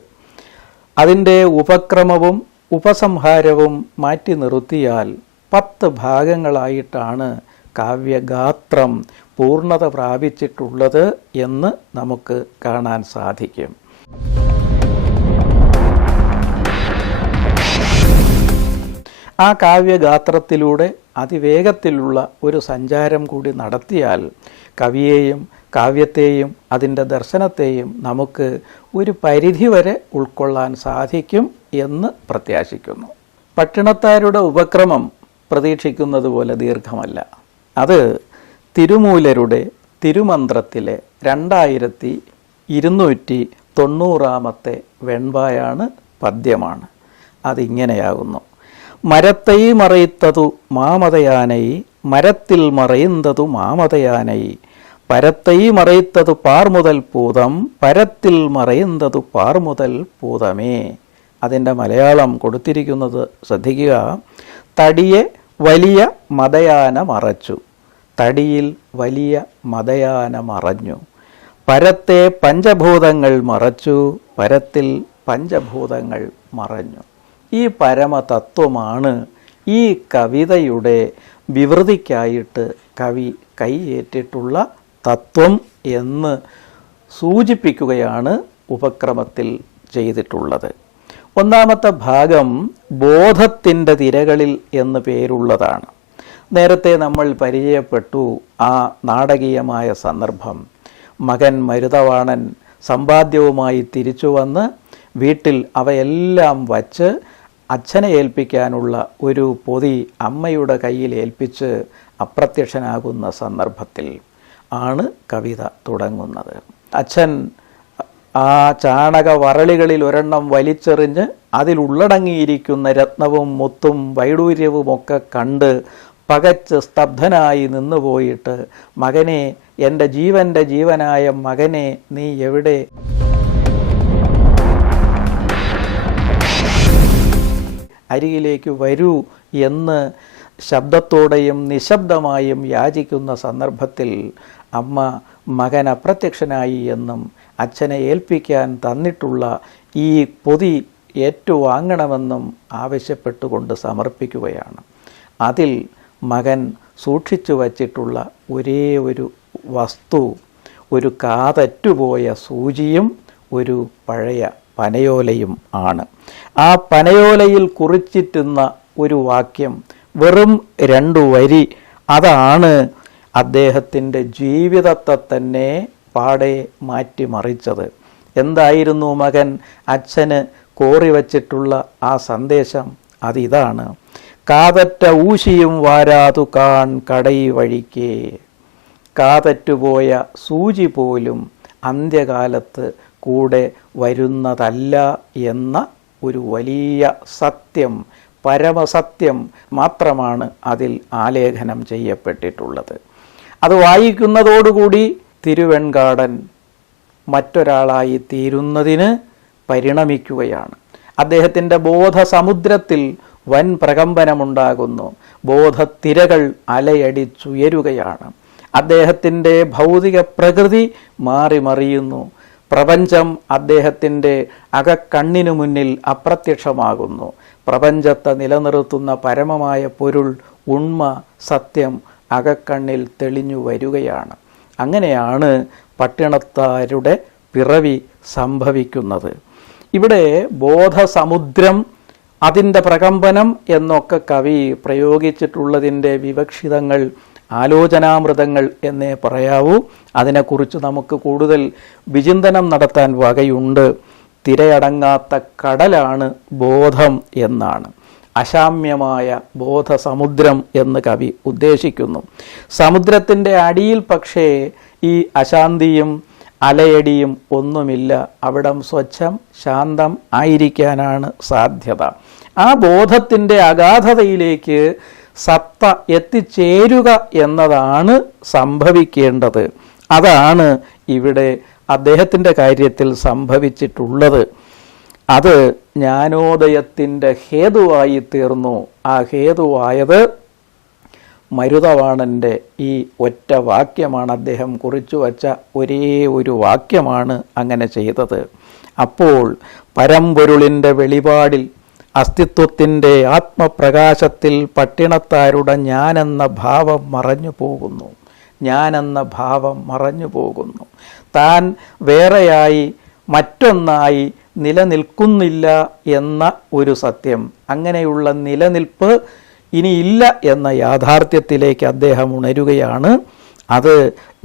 അതിൻ്റെ ഉപക്രമവും ഉപസംഹാരവും മാറ്റി നിർത്തിയാൽ 10 ഭാഗങ്ങളായിട്ടാണ് കാവ്യഗാത്രം പൂർണ്ണത പ്രാപിച്ചിട്ടുള്ളത് എന്ന് നമുക്ക് കാണാൻ സാധിക്കും. ആ കാവ്യഗാത്രത്തിലൂടെ അതിവേഗത്തിലുള്ള ഒരു സഞ്ചാരം കൂടി നടത്തിയാൽ കവിയെയും കാവ്യത്തെയും അതിൻ്റെ ദർശനത്തെയും നമുക്ക് ഒരു പരിധിവരെ ഉൾക്കൊള്ളാൻ സാധിക്കും എന്ന് പ്രത്യാശിക്കുന്നു. പട്ടിണത്താരുടെ ഉപക്രമം പ്രതീക്ഷിക്കുന്നത് പോലെ ദീർഘമല്ല. അത് തിരുമൂലരുടെ തിരുമന്ത്രത്തിലെ 2290 വെൺപായാണ്, പദ്യമാണ്. അതിങ്ങനെയാകുന്നു: മരത്തൈ മറയിത്തതു മാമതയാനൈ, മരത്തിൽ മറയുന്നതു മാമതയാനൈ, പരത്തൈ മറയിത്തതു പാർമുതൽ പൂതം, പരത്തിൽ മറയുന്നതു പാർമുതൽ പൂതമേ. അതിൻ്റെ മലയാളം കൊടുത്തിരിക്കുന്നത് ശ്രദ്ധിക്കുക: തടിയെ വലിയ മതയാന മറച്ചു, തടിയിൽ വലിയ മതയാന മറഞ്ഞു, പരത്തെ പഞ്ചഭൂതങ്ങൾ മറച്ചു, പരത്തിൽ പഞ്ചഭൂതങ്ങൾ മറഞ്ഞു. ഈ പരമതത്വമാണ് ഈ കവിതയുടെ വിവൃതിക്കായിട്ട് കവി കൈയേറ്റിട്ടുള്ള തത്വം എന്ന് സൂചിപ്പിക്കുകയാണ് ഉപക്രമത്തിൽ ചെയ്തിട്ടുള്ളത്. ഒന്നാമത്തെ ഭാഗം ബോധത്തിൻ്റെ തിരകളിൽ എന്ന് പേരുള്ളതാണ്. നേരത്തെ നമ്മൾ പരിചയപ്പെട്ടു ആ നാടകീയമായ സന്ദർഭം. മകൻ മരുതവാണൻ സമ്പാദ്യവുമായി തിരിച്ചു വന്ന് വീട്ടിൽ അവയെല്ലാം വച്ച് അച്ഛനെ ഏൽപ്പിക്കാനുള്ള ഒരു പൊതി അമ്മയുടെ കയ്യിൽ ഏൽപ്പിച്ച് അപ്രത്യക്ഷനാകുന്ന സന്ദർഭത്തിൽ ആണ് കവിത തുടങ്ങുന്നത്. അച്ഛൻ ആ ചാണക വറളികളിൽ ഒരെണ്ണം വലിച്ചെറിഞ്ഞ് അതിലുള്ളടങ്ങിയിരിക്കുന്ന രത്നവും മുത്തും വൈഡൂര്യവുമൊക്കെ കണ്ട് പകച്ച് സ്തബ്ധനായി നിന്നുപോയിട്ട്, മകനെ, എൻ്റെ ജീവൻ്റെ ജീവനായ മകനെ, നീ എവിടെ? അരികിലേക്ക് വരൂ എന്ന് ശബ്ദത്തോടെയും നിശബ്ദമായും യാചിക്കുന്ന സന്ദർഭത്തിൽ അമ്മ മകൻ അപ്രത്യക്ഷനായി എന്നും അച്ഛനെ ഏൽപ്പിക്കാൻ തന്നിട്ടുള്ള ഈ പൊതി ഏറ്റുവാങ്ങണമെന്നും ആവശ്യപ്പെട്ടുകൊണ്ട് സമർപ്പിക്കുകയാണ്. അതിൽ മകൻ സൂക്ഷിച്ചു വച്ചിട്ടുള്ള ഒരേ ഒരു വസ്തു ഒരു കാതറ്റുപോയ സൂചിയും ഒരു പഴയ പനയോലയും ആണ്. ആ പനയോലയിൽ കുറിച്ചിട്ടുന്ന ഒരു വാക്യം, വെറും 2 വരി, അതാണ് അദ്ദേഹത്തിൻ്റെ ജീവിതത്തെ തന്നെ പാടെ മാറ്റിമറിച്ചത്. എന്തായിരുന്നു മകൻ അച്ഛന് കോറിവച്ചിട്ടുള്ള ആ സന്ദേശം? അതിതാണ്: കാതറ്റ ഊശിയും വാരാതു കാൺ കടൈ വഴിക്കേ. കാതറ്റുപോയ സൂചി പോലും അന്ത്യകാലത്ത് കൂടെ വരുന്നതല്ല എന്ന ഒരു വലിയ സത്യം, പരമസത്യം മാത്രമാണ് അതിൽ ആലേഖനം ചെയ്യപ്പെട്ടിട്ടുള്ളത്. അത് വായിക്കുന്നതോടുകൂടി തിരുവെൺകാടൻ മറ്റൊരാളായി തീരുന്നതിന് പരിണമിക്കുകയാണ്. അദ്ദേഹത്തിൻ്റെ ബോധസമുദ്രത്തിൽ വൻ പ്രകമ്പനമുണ്ടാകുന്നു. ബോധത്തിരകൾ അലയടിച്ചുയരുകയാണ്. അദ്ദേഹത്തിൻ്റെ ഭൗതിക പ്രകൃതി മാറിമറിയുന്നു. പ്രപഞ്ചം അദ്ദേഹത്തിൻ്റെ അകക്കണ്ണിനു മുന്നിൽ അപ്രത്യക്ഷമാകുന്നു. പ്രപഞ്ചത്തെ നിലനിർത്തുന്ന പരമമായ പൊരുൾ, ഉണ്മ, സത്യം അകക്കണ്ണിൽ തെളിഞ്ഞു വരികയാണ്. അങ്ങനെയാണ് പട്ടിണത്താരുടെ പിറവി സംഭവിക്കുന്നത്. ഇവിടെ ബോധസമുദ്രം, അതിൻ്റെ പ്രകമ്പനം എന്നൊക്കെ കവി പ്രയോഗിച്ചിട്ടുള്ളതിൻ്റെ വിവക്ഷിതങ്ങൾ, ആലോചനാമൃതങ്ങൾ എന്നേ പറയാവൂ. അതിനെക്കുറിച്ച് നമുക്ക് കൂടുതൽ വിചിന്തനം നടത്താൻ വകയുണ്ട്. തിരയടങ്ങാത്ത കടലാണ് ബോധം എന്നാണ്. അശാമ്യമായ ബോധസമുദ്രം എന്ന് കവി ഉദ്ദേശിക്കുന്നു. സമുദ്രത്തിൻ്റെ അടിയിൽ പക്ഷേ ഈ അശാന്തിയും അലയടിയും ഒന്നുമില്ല. അവിടം സ്വച്ഛം, ശാന്തം ആയിരിക്കാനാണ് സാധ്യത. ആ ബോധത്തിൻ്റെ അഗാധതയിലേക്ക് സത്ത എത്തിച്ചേരുക എന്നതാണ് സംഭവിക്കേണ്ടത്. അതാണ് ഇവിടെ അദ്ദേഹത്തിൻ്റെ കാര്യത്തിൽ സംഭവിച്ചിട്ടുള്ളത്. അത് ജ്ഞാനോദയത്തിൻ്റെ ഹേതുവായി തീർന്നു. ആ ഹേതുവായത് മരുതവാണൻ്റെ ഈ ഒറ്റ വാക്യമാണ്. അദ്ദേഹം കുറിച്ചു വച്ച ഒരേ ഒരു വാക്യമാണ് അങ്ങനെ ചെയ്തത്. അപ്പോൾ പരമ്പൊരുളിൻ്റെ വെളിപാടിൽ, അസ്തിത്വത്തിൻ്റെ ആത്മപ്രകാശത്തിൽ പട്ടിണത്താരുടെ ഞാനെന്ന ഭാവം മറഞ്ഞു പോകുന്നു. ഞാനെന്ന ഭാവം മറഞ്ഞു പോകുന്നു. താൻ വേറെയായി മറ്റൊന്നായി നിലനിൽക്കുന്നില്ല എന്ന ഒരു സത്യം, അങ്ങനെയുള്ള നിലനിൽപ്പ് ഇനിയില്ല എന്ന യാഥാർത്ഥ്യത്തിലേക്ക് അദ്ദേഹം ഉണരുകയാണ്. അത്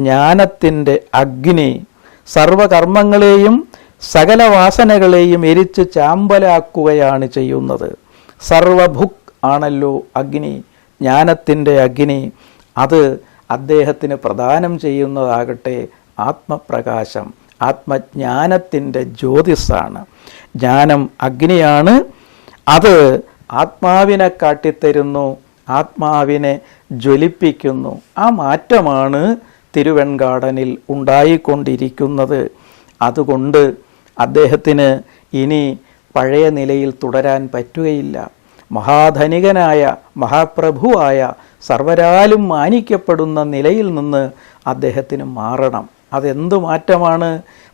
ജ്ഞാനത്തിൻ്റെ അഗ്നി സർവകർമ്മങ്ങളെയും സകല വാസനകളെയും എരിച്ച് ചാമ്പലാക്കുകയാണ് ചെയ്യുന്നത്. സർവഭുക് ആണല്ലോ അഗ്നി, ജ്ഞാനത്തിൻ്റെ അഗ്നി. അത് അദ്ദേഹത്തിന് പ്രദാനം ചെയ്യുന്നതാകട്ടെ ആത്മപ്രകാശം, ആത്മജ്ഞാനത്തിൻ്റെ ജ്യോതിസാണ്. ജ്ഞാനം അഗ്നിയാണ്. അത് ആത്മാവിനെ കാട്ടിത്തരുന്നു, ആത്മാവിനെ ജ്വലിപ്പിക്കുന്നു. ആ മാറ്റമാണ് തിരുവെൺകാടനിൽ ഉണ്ടായിക്കൊണ്ടിരിക്കുന്നത്. അതുകൊണ്ട് അദ്ദേഹത്തിന് ഇനി പഴയ നിലയിൽ തുടരാൻ പറ്റുകയില്ല. മഹാധനികനായ, മഹാപ്രഭുവായ, സർവരാലും മാനിക്കപ്പെടുന്ന നിലയിൽ നിന്ന് അദ്ദേഹത്തിന് മാറണം. അതെന്തു മാറ്റമാണ്?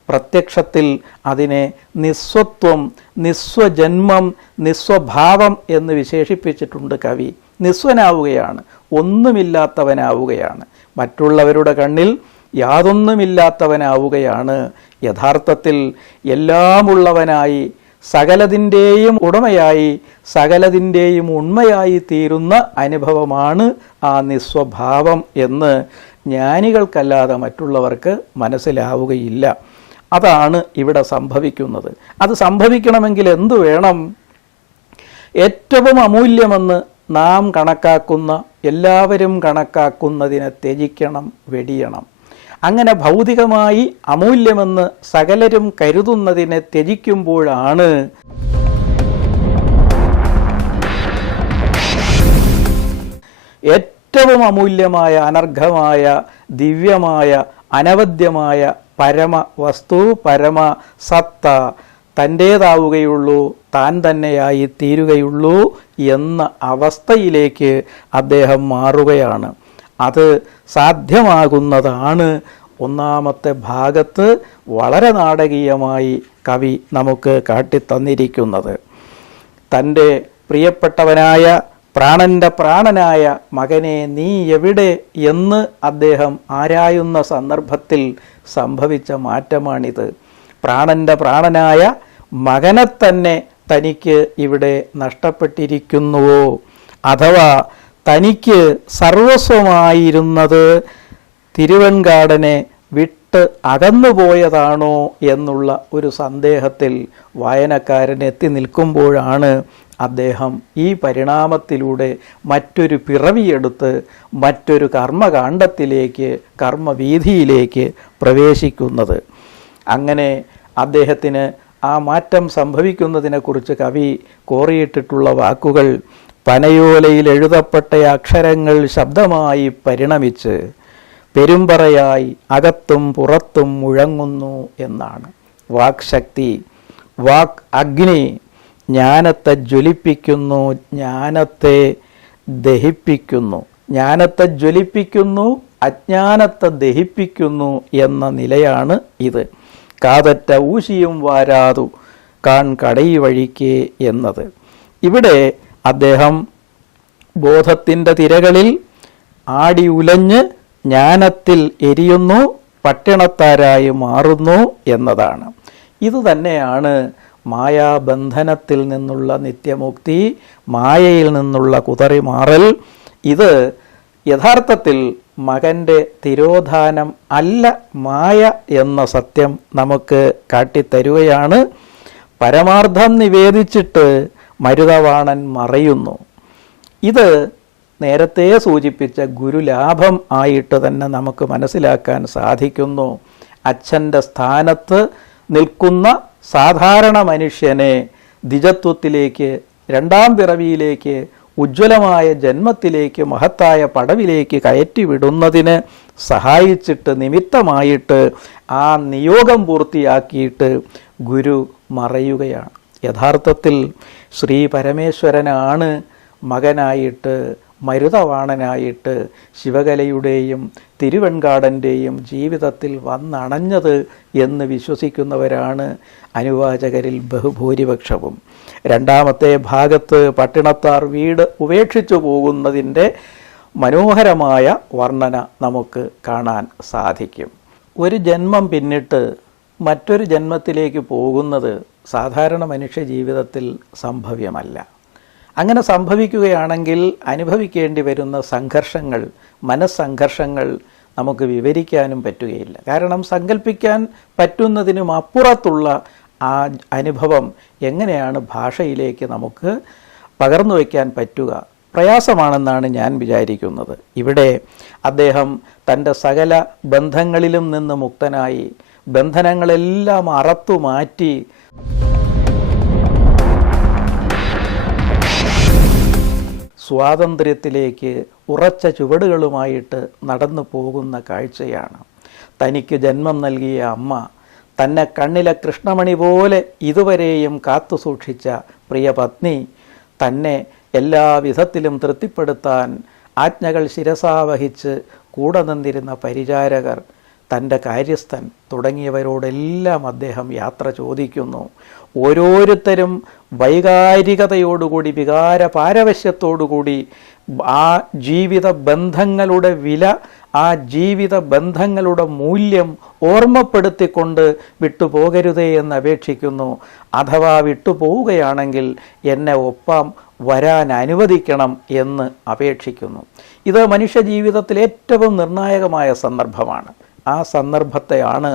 പ്രത്യക്ഷത്തിൽ അതിനെ നിസ്വത്വം, നിസ്വജന്മം, നിസ്വഭാവം എന്ന് വിശേഷിപ്പിച്ചിട്ടുണ്ട് കവി. നിസ്വനാവുകയാണ്, ഒന്നുമില്ലാത്തവനാവുകയാണ്, മറ്റുള്ളവരുടെ കണ്ണിൽ യാതൊന്നുമില്ലാത്തവനാവുകയാണ്. യഥാർത്ഥത്തിൽ എല്ലാമുള്ളവനായി, സകലതിൻ്റെയും ഉടമയായി, സകലതിൻ്റെയും ഉണ്മയായി തീരുന്ന അനുഭവമാണ് ആ നിസ്വഭാവം എന്ന് ജ്ഞാനികൾക്കല്ലാതെ മറ്റുള്ളവർക്ക് മനസ്സിലാവുകയില്ല. അതാണ് ഇവിടെ സംഭവിക്കുന്നത്. അത് സംഭവിക്കണമെങ്കിൽ എന്തു വേണം? ഏറ്റവും അമൂല്യമെന്ന് നാം കണക്കാക്കുന്ന, എല്ലാവരും കണക്കാക്കുന്നതിനെ ത്യജിക്കണം, വെടിയണം. അങ്ങനെ ഭൗതികമായി അമൂല്യമെന്ന് സകലരും കരുതുന്നതിനെ ത്യജിക്കുമ്പോഴാണ് ഏറ്റവും അമൂല്യമായ, അനർഘമായ, ദിവ്യമായ, അനവദ്യമായ പരമ വസ്തു, പരമ സത്ത തൻ്റേതാവുകയുള്ളൂ, താൻ തന്നെയായി തീരുകയുള്ളൂ എന്ന അവസ്ഥയിലേക്ക് അദ്ദേഹം മാറുകയാണ്. അത് സാധ്യമാകുന്നതാണ് ഒന്നാമത്തെ ഭാഗത്ത് വളരെ നാടകീയമായി കവി നമുക്ക് കാട്ടിത്തന്നിരിക്കുന്നത്. തൻ്റെ പ്രിയപ്പെട്ടവനായ പ്രാണന്റെ പ്രാണനായ മകനെ നീ എവിടെ എന്ന് അദ്ദേഹം ആരായുന്ന സന്ദർഭത്തിൽ സംഭവിച്ച മാറ്റമാണിത്. പ്രാണന്റെ പ്രാണനായ മകനെ തന്നെ തനിക്ക് ഇവിടെ നഷ്ടപ്പെട്ടിരിക്കുന്നുവോ, അഥവാ തനിക്ക് സർവസ്വമായിരുന്നത് തിരുവെൺകാടനെ വിട്ട് അകന്നുപോയതാണോ എന്നുള്ള ഒരു സന്ദേഹത്തിൽ വായനക്കാരൻ എത്തി നിൽക്കുമ്പോഴാണ് അദ്ദേഹം ഈ പരിണാമത്തിലൂടെ മറ്റൊരു പിറവിയെടുത്ത് മറ്റൊരു കർമ്മകാണ്ഡത്തിലേക്ക്, കർമ്മവീഥിയിലേക്ക് പ്രവേശിക്കുന്നത്. അങ്ങനെ അദ്ദേഹത്തിന് ആ മാറ്റം സംഭവിക്കുന്നതിനെക്കുറിച്ച് കവി കോറിയിട്ടിട്ടുള്ള വാക്കുകൾ: പനയോലയിൽ എഴുതപ്പെട്ട അക്ഷരങ്ങൾ ശബ്ദമായി പരിണമിച്ച് പെരുമ്പറയായി അകത്തും പുറത്തും മുഴങ്ങുന്നു എന്നാണ്. വാക്ശക്തി, വാക് അഗ്നി ജ്ഞാനത്തെ ജ്വലിപ്പിക്കുന്നു, ജ്ഞാനത്തെ ദഹിപ്പിക്കുന്നു. ജ്ഞാനത്തെ ജ്വലിപ്പിക്കുന്നു, അജ്ഞാനത്തെ ദഹിപ്പിക്കുന്നു എന്ന നിലയാണ് ഇത്. കാതറ്റ ഊശിയും വാരാതു കാൺ കടൈ വഴിക്കേ എന്നത്. ഇവിടെ അദ്ദേഹം ബോധത്തിൻ്റെ തിരകളിൽ ആടി ഉലഞ്ഞ് ജ്ഞാനത്തിൽ എരിയുന്നു, പട്ടിണത്താരായി മാറുന്നു എന്നതാണ്. ഇതുതന്നെയാണ് മായാബന്ധനത്തിൽ നിന്നുള്ള നിത്യമുക്തി, മായയിൽ നിന്നുള്ള കുതറിമാറൽ. ഇത് യഥാർത്ഥത്തിൽ മകൻ്റെ തിരോധാനം അല്ല, മായ എന്ന സത്യം നമുക്ക് കാട്ടിത്തരുകയാണ്. പരമാർത്ഥം നിവേദിച്ചിട്ട് മരുതവാണൻ മറയുന്നു. ഇത് നേരത്തെ സൂചിപ്പിച്ച ഗുരുലാഭം ആയിട്ട് തന്നെ നമുക്ക് മനസ്സിലാക്കാൻ സാധിക്കുന്നു. അച്ഛൻ്റെ സ്ഥാനത്ത് നിൽക്കുന്ന സാധാരണ മനുഷ്യനെ ദ്വിജത്വത്തിലേക്ക്, രണ്ടാം പിറവിയിലേക്ക്, ഉജ്ജ്വലമായ ജന്മത്തിലേക്ക്, മഹത്തായ പടവിലേക്ക് കയറ്റിവിടുന്നതിന് സഹായിച്ചിട്ട്, നിമിത്തമായിട്ട്, ആ നിയോഗം പൂർത്തിയാക്കിയിട്ട് ഗുരു മറയുകയാണ്. യഥാർത്ഥത്തിൽ ശ്രീ പരമേശ്വരനാണ് മകനായിട്ട്, മരുതവാണനായിട്ട് ശിവകലയുടെയും തിരുവെൺകാടൻ്റെയും ജീവിതത്തിൽ വന്നണഞ്ഞത് എന്ന് വിശ്വസിക്കുന്നവരാണ് അനുവാചകരിൽ ബഹുഭൂരിപക്ഷവും. രണ്ടാമത്തെ ഭാഗത്ത് പട്ടിണത്താർ വീട് ഉപേക്ഷിച്ചു പോകുന്നതിൻ്റെ മനോഹരമായ വർണ്ണന നമുക്ക് കാണാൻ സാധിക്കും. ഒരു ജന്മം പിന്നിട്ട് മറ്റൊരു ജന്മത്തിലേക്ക് പോകുന്നത് സാധാരണ മനുഷ്യ ജീവിതത്തിൽ സംഭവ്യമല്ല. അങ്ങനെ സംഭവിക്കുകയാണെങ്കിൽ അനുഭവിക്കേണ്ടി വരുന്ന സംഘർഷങ്ങൾ, മനസ്സംഘർഷങ്ങൾ നമുക്ക് വിവരിക്കാനും പറ്റുകയില്ല. കാരണം സങ്കല്പിക്കാൻ പറ്റുന്നതിനും അപ്പുറത്തുള്ള ആ അനുഭവം എങ്ങനെയാണ് ഭാഷയിലേക്ക് നമുക്ക് പകർന്നു വയ്ക്കാൻ പറ്റുക? പ്രയാസമാണെന്നാണ് ഞാൻ വിചാരിക്കുന്നത്. ഇവിടെ അദ്ദേഹം തൻ്റെ സകല ബന്ധങ്ങളിലും നിന്ന് മുക്തനായി, ബന്ധനങ്ങളെല്ലാം അറത്തു മാറ്റി സ്വാതന്ത്ര്യത്തിലേക്ക് ഉറച്ച ചുവടുകളുമായിട്ട് നടന്നു പോകുന്ന കാഴ്ചയാണ്. തനിക്ക് ജന്മം നൽകിയ അമ്മ, തന്നെ കണ്ണിലെ കൃഷ്ണമണി പോലെ ഇതുവരെയും കാത്തു സൂക്ഷിച്ച പ്രിയപത്നി, തന്നെ എല്ലാ വിധത്തിലും തൃപ്തിപ്പെടുത്താൻ ആജ്ഞകൾ ശിരസാവഹിച്ച് കൂടെ നിന്നിരുന്ന പരിചാരകർ, തൻ്റെ കാര്യസ്ഥൻ തുടങ്ങിയവരോടെല്ലാം അദ്ദേഹം യാത്ര ചോദിക്കുന്നു. ഓരോരുത്തരും വൈകാരികതയോടുകൂടി, വികാര പാരവശ്യത്തോടുകൂടി ആ ജീവിത ബന്ധങ്ങളുടെ വില, ആ ജീവിത ബന്ധങ്ങളുടെ മൂല്യം ഓർമ്മപ്പെടുത്തിക്കൊണ്ട് വിട്ടുപോകരുതേ എന്ന് അപേക്ഷിക്കുന്നു. അഥവാ വിട്ടുപോവുകയാണെങ്കിൽ എന്നെ ഒപ്പം വരാൻ അനുവദിക്കണം എന്ന് അപേക്ഷിക്കുന്നു. ഇത് മനുഷ്യജീവിതത്തിൽ ഏറ്റവും നിർണായകമായ സന്ദർഭമാണ്. ആ സന്ദർഭത്തെയാണ്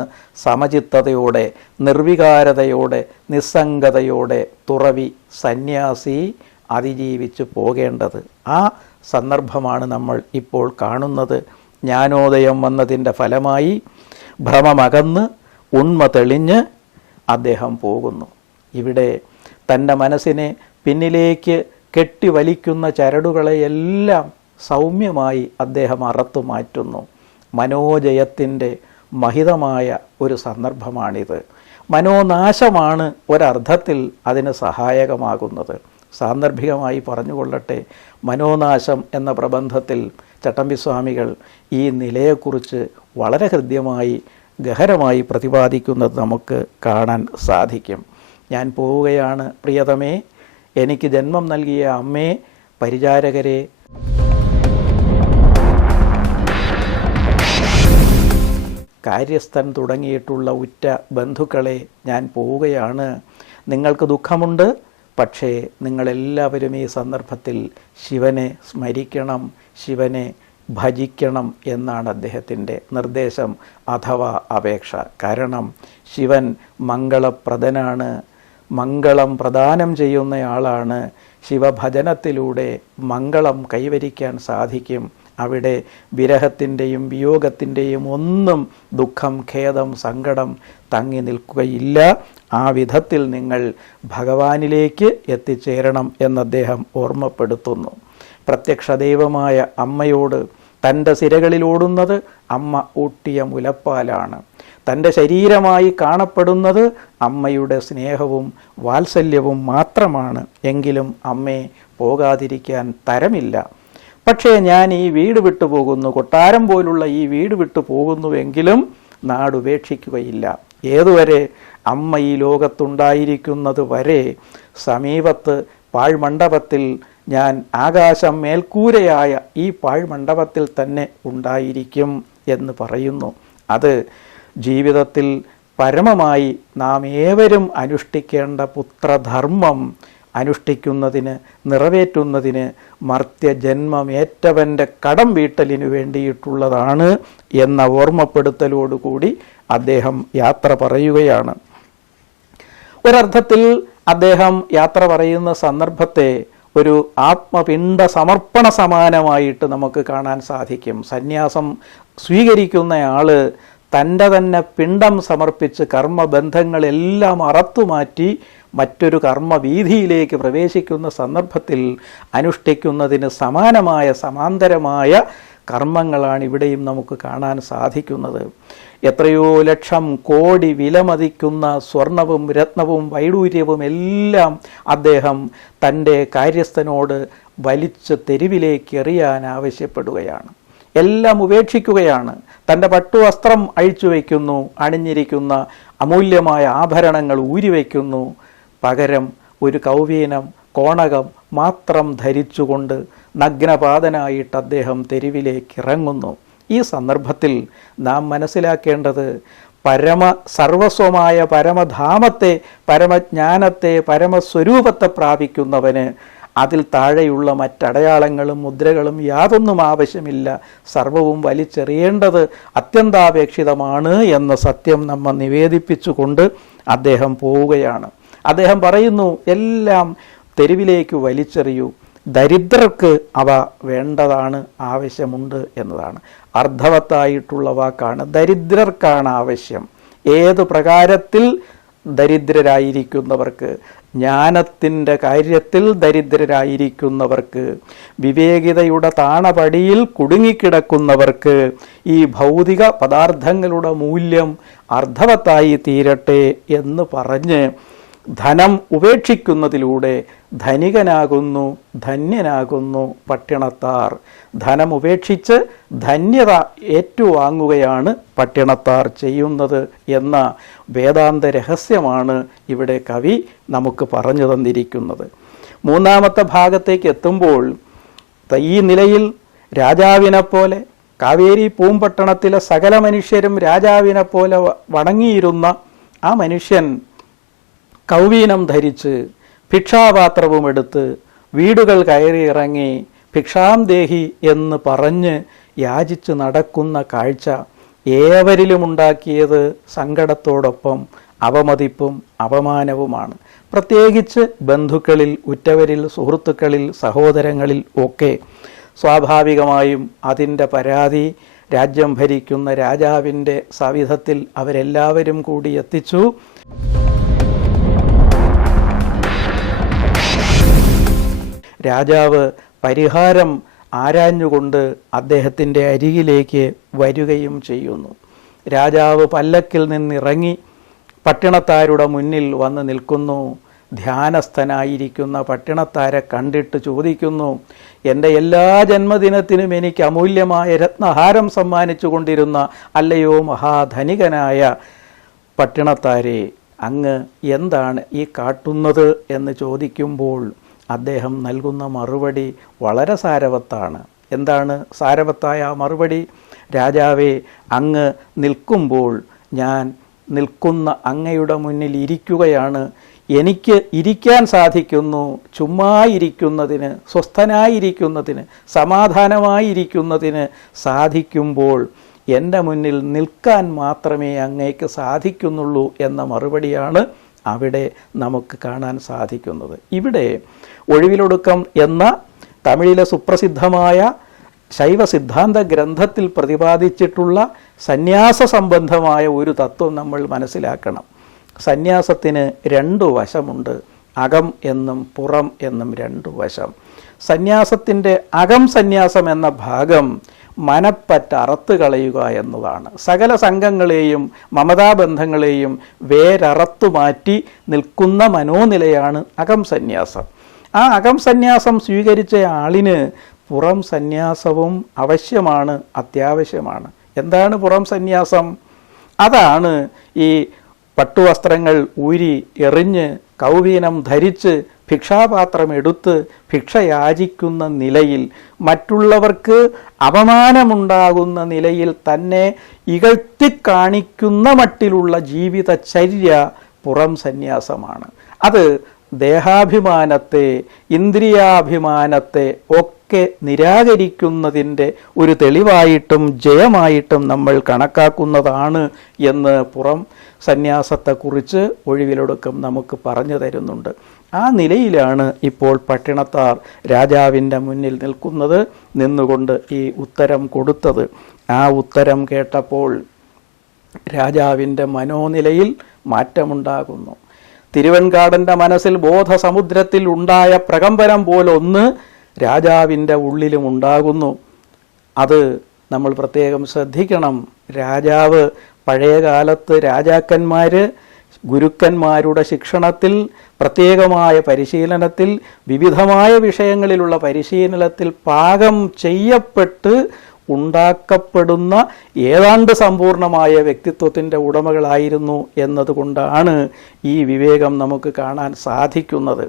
സമചിത്തതയോടെ, നിർവികാരതയോടെ, നിസ്സംഗതയോടെ തുറവി, സന്യാസി അതിജീവിച്ച് പോകേണ്ടത്. ആ സന്ദർഭമാണ് നമ്മൾ ഇപ്പോൾ കാണുന്നത്. ജ്ഞാനോദയം വന്നതിൻ്റെ ഫലമായി ഭ്രമമകന്ന് ഉണ്മ തെളിഞ്ഞ് അദ്ദേഹം പോകുന്നു. ഇവിടെ തൻ്റെ മനസ്സിനെ പിന്നിലേക്ക് കെട്ടിവലിക്കുന്ന ചരടുകളെയെല്ലാം സൗമ്യമായി അദ്ദേഹം അറത്തു മാറ്റുന്നു. മനോജയത്തിൻ്റെ മഹിതമായ ഒരു സന്ദർഭമാണിത്. മനോനാശമാണ് ഒരർത്ഥത്തിൽ അതിന് സഹായകമാകുന്നത്. സാന്ദർഭികമായി പറഞ്ഞുകൊള്ളട്ടെ, മനോനാശം എന്ന പ്രബന്ധത്തിൽ ചട്ടമ്പിസ്വാമികൾ ഈ നിലയെക്കുറിച്ച് വളരെ ഹൃദ്യമായി ഗഹനമായി പ്രതിപാദിക്കുന്നത് നമുക്ക് കാണാൻ സാധിക്കും. ഞാൻ പോവുകയാണ് പ്രിയതമേ, എനിക്ക് ജന്മം നൽകിയ അമ്മേ, പരിചാരകരെ, കാര്യസ്ഥൻ തുടങ്ങിയിട്ടുള്ള ഉറ്റ ബന്ധുക്കളെ, ഞാൻ പോവുകയാണ്. നിങ്ങൾക്ക് ദുഃഖമുണ്ട്, പക്ഷേ നിങ്ങളെല്ലാവരും ഈ സന്ദർഭത്തിൽ ശിവനെ സ്മരിക്കണം, ശിവനെ ഭജിക്കണം എന്നാണ് അദ്ദേഹത്തിൻ്റെ നിർദ്ദേശം അഥവാ അപേക്ഷ. കാരണം ശിവൻ മംഗളപ്രദനാണ്, മംഗളം പ്രദാനം ചെയ്യുന്നയാളാണ്. ശിവഭജനത്തിലൂടെ മംഗളം കൈവരിക്കാൻ സാധിക്കും. അവിടെ വിരഹത്തിൻ്റെയും വിയോഗത്തിൻ്റെയും ഒന്നും ദുഃഖം, ഖേദം, സങ്കടം തങ്ങി നിൽക്കുകയില്ല. ആ വിധത്തിൽ നിങ്ങൾ ഭഗവാനിലേക്ക് എത്തിച്ചേരണം എന്ന് അദ്ദേഹം ഓർമ്മപ്പെടുത്തുന്നു. പ്രത്യക്ഷ ദൈവമായ അമ്മയോട് തൻ്റെ സിരകളിലോടുന്നത് അമ്മ ഊട്ടിയ മുലപ്പാലാണ്. തൻ്റെ ശരീരമായി കാണപ്പെടുന്നത് അമ്മയുടെ സ്നേഹവും വാത്സല്യവും മാത്രമാണ്. എങ്കിലും അമ്മയെ പോകാതിരിക്കാൻ തരമില്ല. പക്ഷേ ഞാൻ ഈ വീട് വിട്ടു പോകുന്നു, കൊട്ടാരം പോലുള്ള ഈ വീട് വിട്ടു പോകുന്നുവെങ്കിലും നാടുപേക്ഷിക്കുകയില്ല. ഏതുവരെ? അമ്മ ഈ ലോകത്തുണ്ടായിരിക്കുന്നത് വരെ സമീപത്ത് പാഴ്മണ്ഡപത്തിൽ ഞാൻ ആകാശം മേൽക്കൂരയായ ഈ പാഴ്മണ്ഡപത്തിൽ തന്നെ ഉണ്ടായിരിക്കും എന്ന് പറയുന്നു. അത് ജീവിതത്തിൽ പരമമായി നാം ഏവരും അനുഷ്ഠിക്കേണ്ട പുത്രധർമ്മം അനുഷ്ഠിക്കുന്നതിന്, നിറവേറ്റുന്നതിന്, മർത്യജന്മമേറ്റവൻ്റെ കടം വീട്ടലിനു വേണ്ടിയിട്ടുള്ളതാണ് എന്ന ഓർമ്മപ്പെടുത്തലോടുകൂടി അദ്ദേഹം യാത്ര പറയുകയാണ്. ഒരർത്ഥത്തിൽ അദ്ദേഹം യാത്ര പറയുന്ന സന്ദർഭത്തെ ഒരു ആത്മപിണ്ഡ സമർപ്പണ സമാനമായിട്ട് നമുക്ക് കാണാൻ സാധിക്കും. സന്യാസം സ്വീകരിക്കുന്നയാൾ തൻ്റെ തന്നെ പിണ്ഡം സമർപ്പിച്ച് കർമ്മബന്ധങ്ങളെല്ലാം അറത്തുമാറ്റി മറ്റൊരു കർമ്മവീതിയിലേക്ക് പ്രവേശിക്കുന്ന സന്ദർഭത്തിൽ അനുഷ്ഠിക്കുന്നതിന് സമാനമായ സമാന്തരമായ കർമ്മങ്ങളാണ് ഇവിടെയും നമുക്ക് കാണാൻ സാധിക്കുന്നത്. എത്രയോ ലക്ഷം കോടി വിലമതിക്കുന്ന സ്വർണവും രത്നവും വൈഡൂര്യവും എല്ലാം അദ്ദേഹം തൻ്റെ കാര്യസ്ഥനോട് വലിച്ച് തെരുവിലേക്ക് എറിയാൻ ആവശ്യപ്പെടുകയാണ്. എല്ലാം ഉപേക്ഷിക്കുകയാണ്. തൻ്റെ പട്ടുവസ്ത്രം അഴിച്ചു വയ്ക്കുന്നു, അണിഞ്ഞിരിക്കുന്ന അമൂല്യമായ ആഭരണങ്ങൾ ഊരിവയ്ക്കുന്നു. പകരം ഒരു കൗവീനം, കോണകം മാത്രം ധരിച്ചുകൊണ്ട് നഗ്നപാതനായിട്ട് അദ്ദേഹം തെരുവിലേക്ക് ഇറങ്ങുന്നു. ഈ സന്ദർഭത്തിൽ നാം മനസ്സിലാക്കേണ്ടത് സർവസ്വമായ പരമധാമത്തെ, പരമജ്ഞാനത്തെ, പരമസ്വരൂപത്തെ പ്രാപിക്കുന്നവന് അതിൽ താഴെയുള്ള മറ്റടയാളങ്ങളും മുദ്രകളും യാതൊന്നും ആവശ്യമില്ല. സർവവും വലിച്ചെറിയേണ്ടത് അത്യന്താപേക്ഷിതമാണ് എന്ന സത്യം നമ്മെ നിവേദിപ്പിച്ചുകൊണ്ട് അദ്ദേഹം പോവുകയാണ്. അദ്ദേഹം പറയുന്നു, എല്ലാം തെരുവിലേക്ക് വലിച്ചെറിയൂ, ദരിദ്രർക്ക് അവ വേണ്ടതാണ്, ആവശ്യമുണ്ട് എന്നതാണ്. അർത്ഥവത്തായിട്ടുള്ള വാക്കാണ്. ദരിദ്രർക്കാണ് ആവശ്യം. ഏത് പ്രകാരത്തിൽ? ദരിദ്രരായിരിക്കുന്നവർക്ക്, ജ്ഞാനത്തിൻ്റെ കാര്യത്തിൽ ദരിദ്രരായിരിക്കുന്നവർക്ക്, വിവേകിതയുടെ താണപടിയിൽ കുടുങ്ങിക്കിടക്കുന്നവർക്ക് ഈ ഭൗതിക പദാർത്ഥങ്ങളുടെ മൂല്യം അർത്ഥവത്തായി തീരട്ടെ എന്ന് പറഞ്ഞ് ധനം ഉപേക്ഷിക്കുന്നതിലൂടെ ധനികനാകുന്നു, ധന്യനാകുന്നു പട്ടിണത്താർ. ധനം ഉപേക്ഷിച്ച് ധന്യത ഏറ്റുവാങ്ങുകയാണ് പട്ടിണത്താർ ചെയ്യുന്നത് എന്ന വേദാന്ത രഹസ്യമാണ് ഇവിടെ കവി നമുക്ക് പറഞ്ഞു തന്നിരിക്കുന്നത്. മൂന്നാമത്തെ ഭാഗത്തേക്ക് എത്തുമ്പോൾ ഈ നിലയിൽ രാജാവിനെപ്പോലെ, കാവേരി പൂമ്പട്ടണത്തിലെ സകല മനുഷ്യരും രാജാവിനെപ്പോലെ വണങ്ങിയിരുന്ന ആ മനുഷ്യൻ കൗവീനം ധരിച്ച് ഭിക്ഷാപാത്രവും എടുത്ത് വീടുകൾ കയറി ഇറങ്ങി ഭിക്ഷാം ദേഹി എന്ന് പറഞ്ഞ് യാചിച്ച് നടക്കുന്ന കാഴ്ച ഏവരിലും ഉണ്ടാക്കിയത് സങ്കടത്തോടൊപ്പം അവമതിപ്പും അപമാനവുമാണ്. പ്രത്യേകിച്ച് ബന്ധുക്കളിൽ, ഉറ്റവരിൽ, സുഹൃത്തുക്കളിൽ, സഹോദരങ്ങളിൽ ഒക്കെ. സ്വാഭാവികമായും അതിൻ്റെ പരാതി രാജ്യം ഭരിക്കുന്ന രാജാവിൻ്റെ സവിധത്തിൽ അവരെല്ലാവരും കൂടി എത്തിച്ചു. രാജാവ് പരിഹാരം ആരാഞ്ഞുകൊണ്ട് അദ്ദേഹത്തിൻ്റെ അരികിലേക്ക് വരികയും ചെയ്യുന്നു. രാജാവ് പല്ലക്കിൽ നിന്നിറങ്ങി പട്ടിണത്താരുടെ മുന്നിൽ വന്ന് നിൽക്കുന്നു. ധ്യാനസ്ഥനായിരിക്കുന്ന പട്ടിണത്താരെ കണ്ടിട്ട് ചോദിക്കുന്നു, എൻ്റെ എല്ലാ ജന്മദിനത്തിനും എനിക്ക് അമൂല്യമായ രത്നഹാരം സമ്മാനിച്ചു കൊണ്ടിരുന്ന അല്ലയോ മഹാധനികനായ പട്ടിണത്താരെ, അങ്ങ് എന്താണ് ഈ കാട്ടുന്നത് എന്ന് ചോദിക്കുമ്പോൾ അദ്ദേഹം നൽകുന്ന മറുപടി വളരെ സാരവത്താണ്. എന്താണ് സാരവത്തായ ആ മറുപടി? രാജാവേ, അങ്ങ് നിൽക്കുമ്പോൾ ഞാൻ നിൽക്കുന്ന അങ്ങയുടെ മുന്നിൽ ഇരിക്കുകയാണ്. എനിക്ക് ഇരിക്കാൻ സാധിക്കുന്നു. ചുമ്മാ ഇരിക്കുന്നതിന്, സ്വസ്ഥനായിരിക്കുന്നതിന്, സമാധാനമായിരിക്കുന്നതിന് സാധിക്കുമ്പോൾ എൻ്റെ മുന്നിൽ നിൽക്കാൻ മാത്രമേ അങ്ങേക്ക് സാധിക്കുന്നുള്ളൂ എന്ന മറുപടിയാണ് അവിടെ നമുക്ക് കാണാൻ സാധിക്കുന്നത്. ഇവിടെ ഒഴിവിലൊടുക്കം എന്ന തമിഴിലെ സുപ്രസിദ്ധമായ ശൈവ സിദ്ധാന്ത ഗ്രന്ഥത്തിൽ പ്രതിപാദിച്ചിട്ടുള്ള സന്യാസ സംബന്ധമായ ഒരു തത്വം നമ്മൾ മനസ്സിലാക്കണം. സന്യാസത്തിന് രണ്ടു വശമുണ്ട്, അകം എന്നും പുറം എന്നും രണ്ടു വശം. സന്യാസത്തിൻ്റെ അകം സന്യാസം എന്ന ഭാഗം മനപ്പറ്റ അറുത്ത് കളയുക എന്നതാണ്. സകല സംഘങ്ങളെയും മമതാബന്ധങ്ങളെയും വേരറത്തു മാറ്റി നിൽക്കുന്ന മനോനിലയാണ് അകം സന്യാസം. ആ അകം സന്യാസം സ്വീകരിച്ച ആളിന് പുറം സന്യാസവും ആവശ്യമാണ്, അത്യാവശ്യമാണ്. എന്താണ് പുറം സന്യാസം? അതാണ് ഈ പട്ടുവസ്ത്രങ്ങൾ ഊരി എറിഞ്ഞ് കൗവീനം ധരിച്ച് ഭിക്ഷാപാത്രം എടുത്ത് ഭിക്ഷ യാചിക്കുന്ന നിലയിൽ, മറ്റുള്ളവർക്ക് അപമാനമുണ്ടാകുന്ന നിലയിൽ തന്നെ ഇകഴ്ത്തിക്കാണിക്കുന്ന മട്ടിലുള്ള ജീവിതചര്യ പുറം സന്യാസമാണ്. അത് ദേഹാഭിമാനത്തെ, ഇന്ദ്രിയാഭിമാനത്തെ ഒക്കെ നിരാകരിക്കുന്നതിൻ്റെ ഒരു തെളിവായിട്ടും ജയമായിട്ടും നമ്മൾ കണക്കാക്കുന്നതാണ് എന്ന് പുറം സന്യാസത്തെക്കുറിച്ച് ഒഴിവിലൊടുക്കം നമുക്ക് പറഞ്ഞു തരുന്നുണ്ട്. ആ നിലയിലാണ് ഇപ്പോൾ പട്ടിണത്താർ രാജാവിൻ്റെ മുന്നിൽ നിന്നുകൊണ്ട് ഈ ഉത്തരം കൊടുത്തത്. ആ ഉത്തരം കേട്ടപ്പോൾ രാജാവിൻ്റെ മനോനിലയിൽ മാറ്റമുണ്ടാകുന്നു. തിരുവൻകാടൻ്റെ മനസ്സിൽ ബോധസമുദ്രത്തിൽ ഉണ്ടായ പ്രകമ്പനം പോലൊന്ന് രാജാവിൻ്റെ ഉള്ളിലും ഉണ്ടാകുന്നു. അത് നമ്മൾ പ്രത്യേകം ശ്രദ്ധിക്കണം. രാജാവ് പഴയകാലത്ത് രാജാക്കന്മാർ ഗുരുക്കന്മാരുടെ ശിക്ഷണത്തിൽ, പ്രത്യേകമായ പരിശീലനത്തിൽ, വിവിധമായ വിഷയങ്ങളിലുള്ള പരിശീലനത്തിൽ പാകം ചെയ്യപ്പെട്ട് ഉണ്ടാക്കപ്പെടുന്ന ഏതാണ്ട് സമ്പൂർണമായ വ്യക്തിത്വത്തിൻ്റെ ഉടമകളായിരുന്നു എന്നതുകൊണ്ടാണ് ഈ വിവേകം നമുക്ക് കാണാൻ സാധിക്കുന്നത്.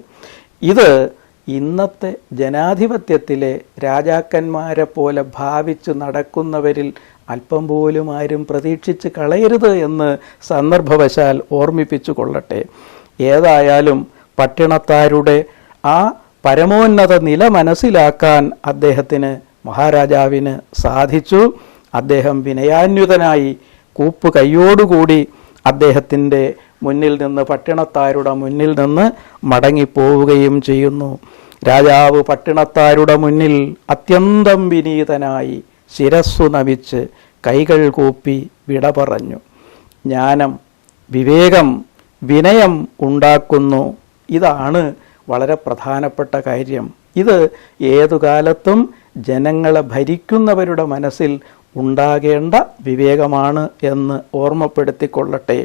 ഇത് ഇന്നത്തെ ജനാധിപത്യത്തിലെ രാജാക്കന്മാരെ പോലെ ഭാവിച്ച് നടക്കുന്നവരിൽ അല്പം പോലും ആരും പ്രതീക്ഷിച്ച് കളയരുത് എന്ന് സന്ദർഭവശാൽ ഓർമ്മിപ്പിച്ചു കൊള്ളട്ടെ. ഏതായാലും പട്ടിണത്താരുടെ ആ പരമോന്നത നില മനസ്സിലാക്കാൻ മഹാരാജാവിന് സാധിച്ചു. അദ്ദേഹം വിനയാന്വിതനായി കൂപ്പ് കൈയോടുകൂടി അദ്ദേഹത്തിൻ്റെ മുന്നിൽ നിന്ന്, പട്ടിണത്താരുടെ മുന്നിൽ നിന്ന് മടങ്ങിപ്പോവുകയും ചെയ്യുന്നു. രാജാവ് പട്ടിണത്താരുടെ മുന്നിൽ അത്യന്തം വിനീതനായി ശിരസ്സു നമിച്ച് കൈകൾ കൂപ്പി വിട പറഞ്ഞു. ജ്ഞാനം, വിവേകം, വിനയം ഉണ്ടാക്കുന്നു. ഇതാണ് വളരെ പ്രധാനപ്പെട്ട കാര്യം. ഇത് ഏതുകാലത്തും ജനങ്ങളെ ഭരിക്കുന്നവരുടെ മനസ്സിൽ ഉണ്ടാകേണ്ട വിവേകമാണ് എന്ന് ഓർമ്മപ്പെടുത്തിക്കൊള്ളട്ടെ.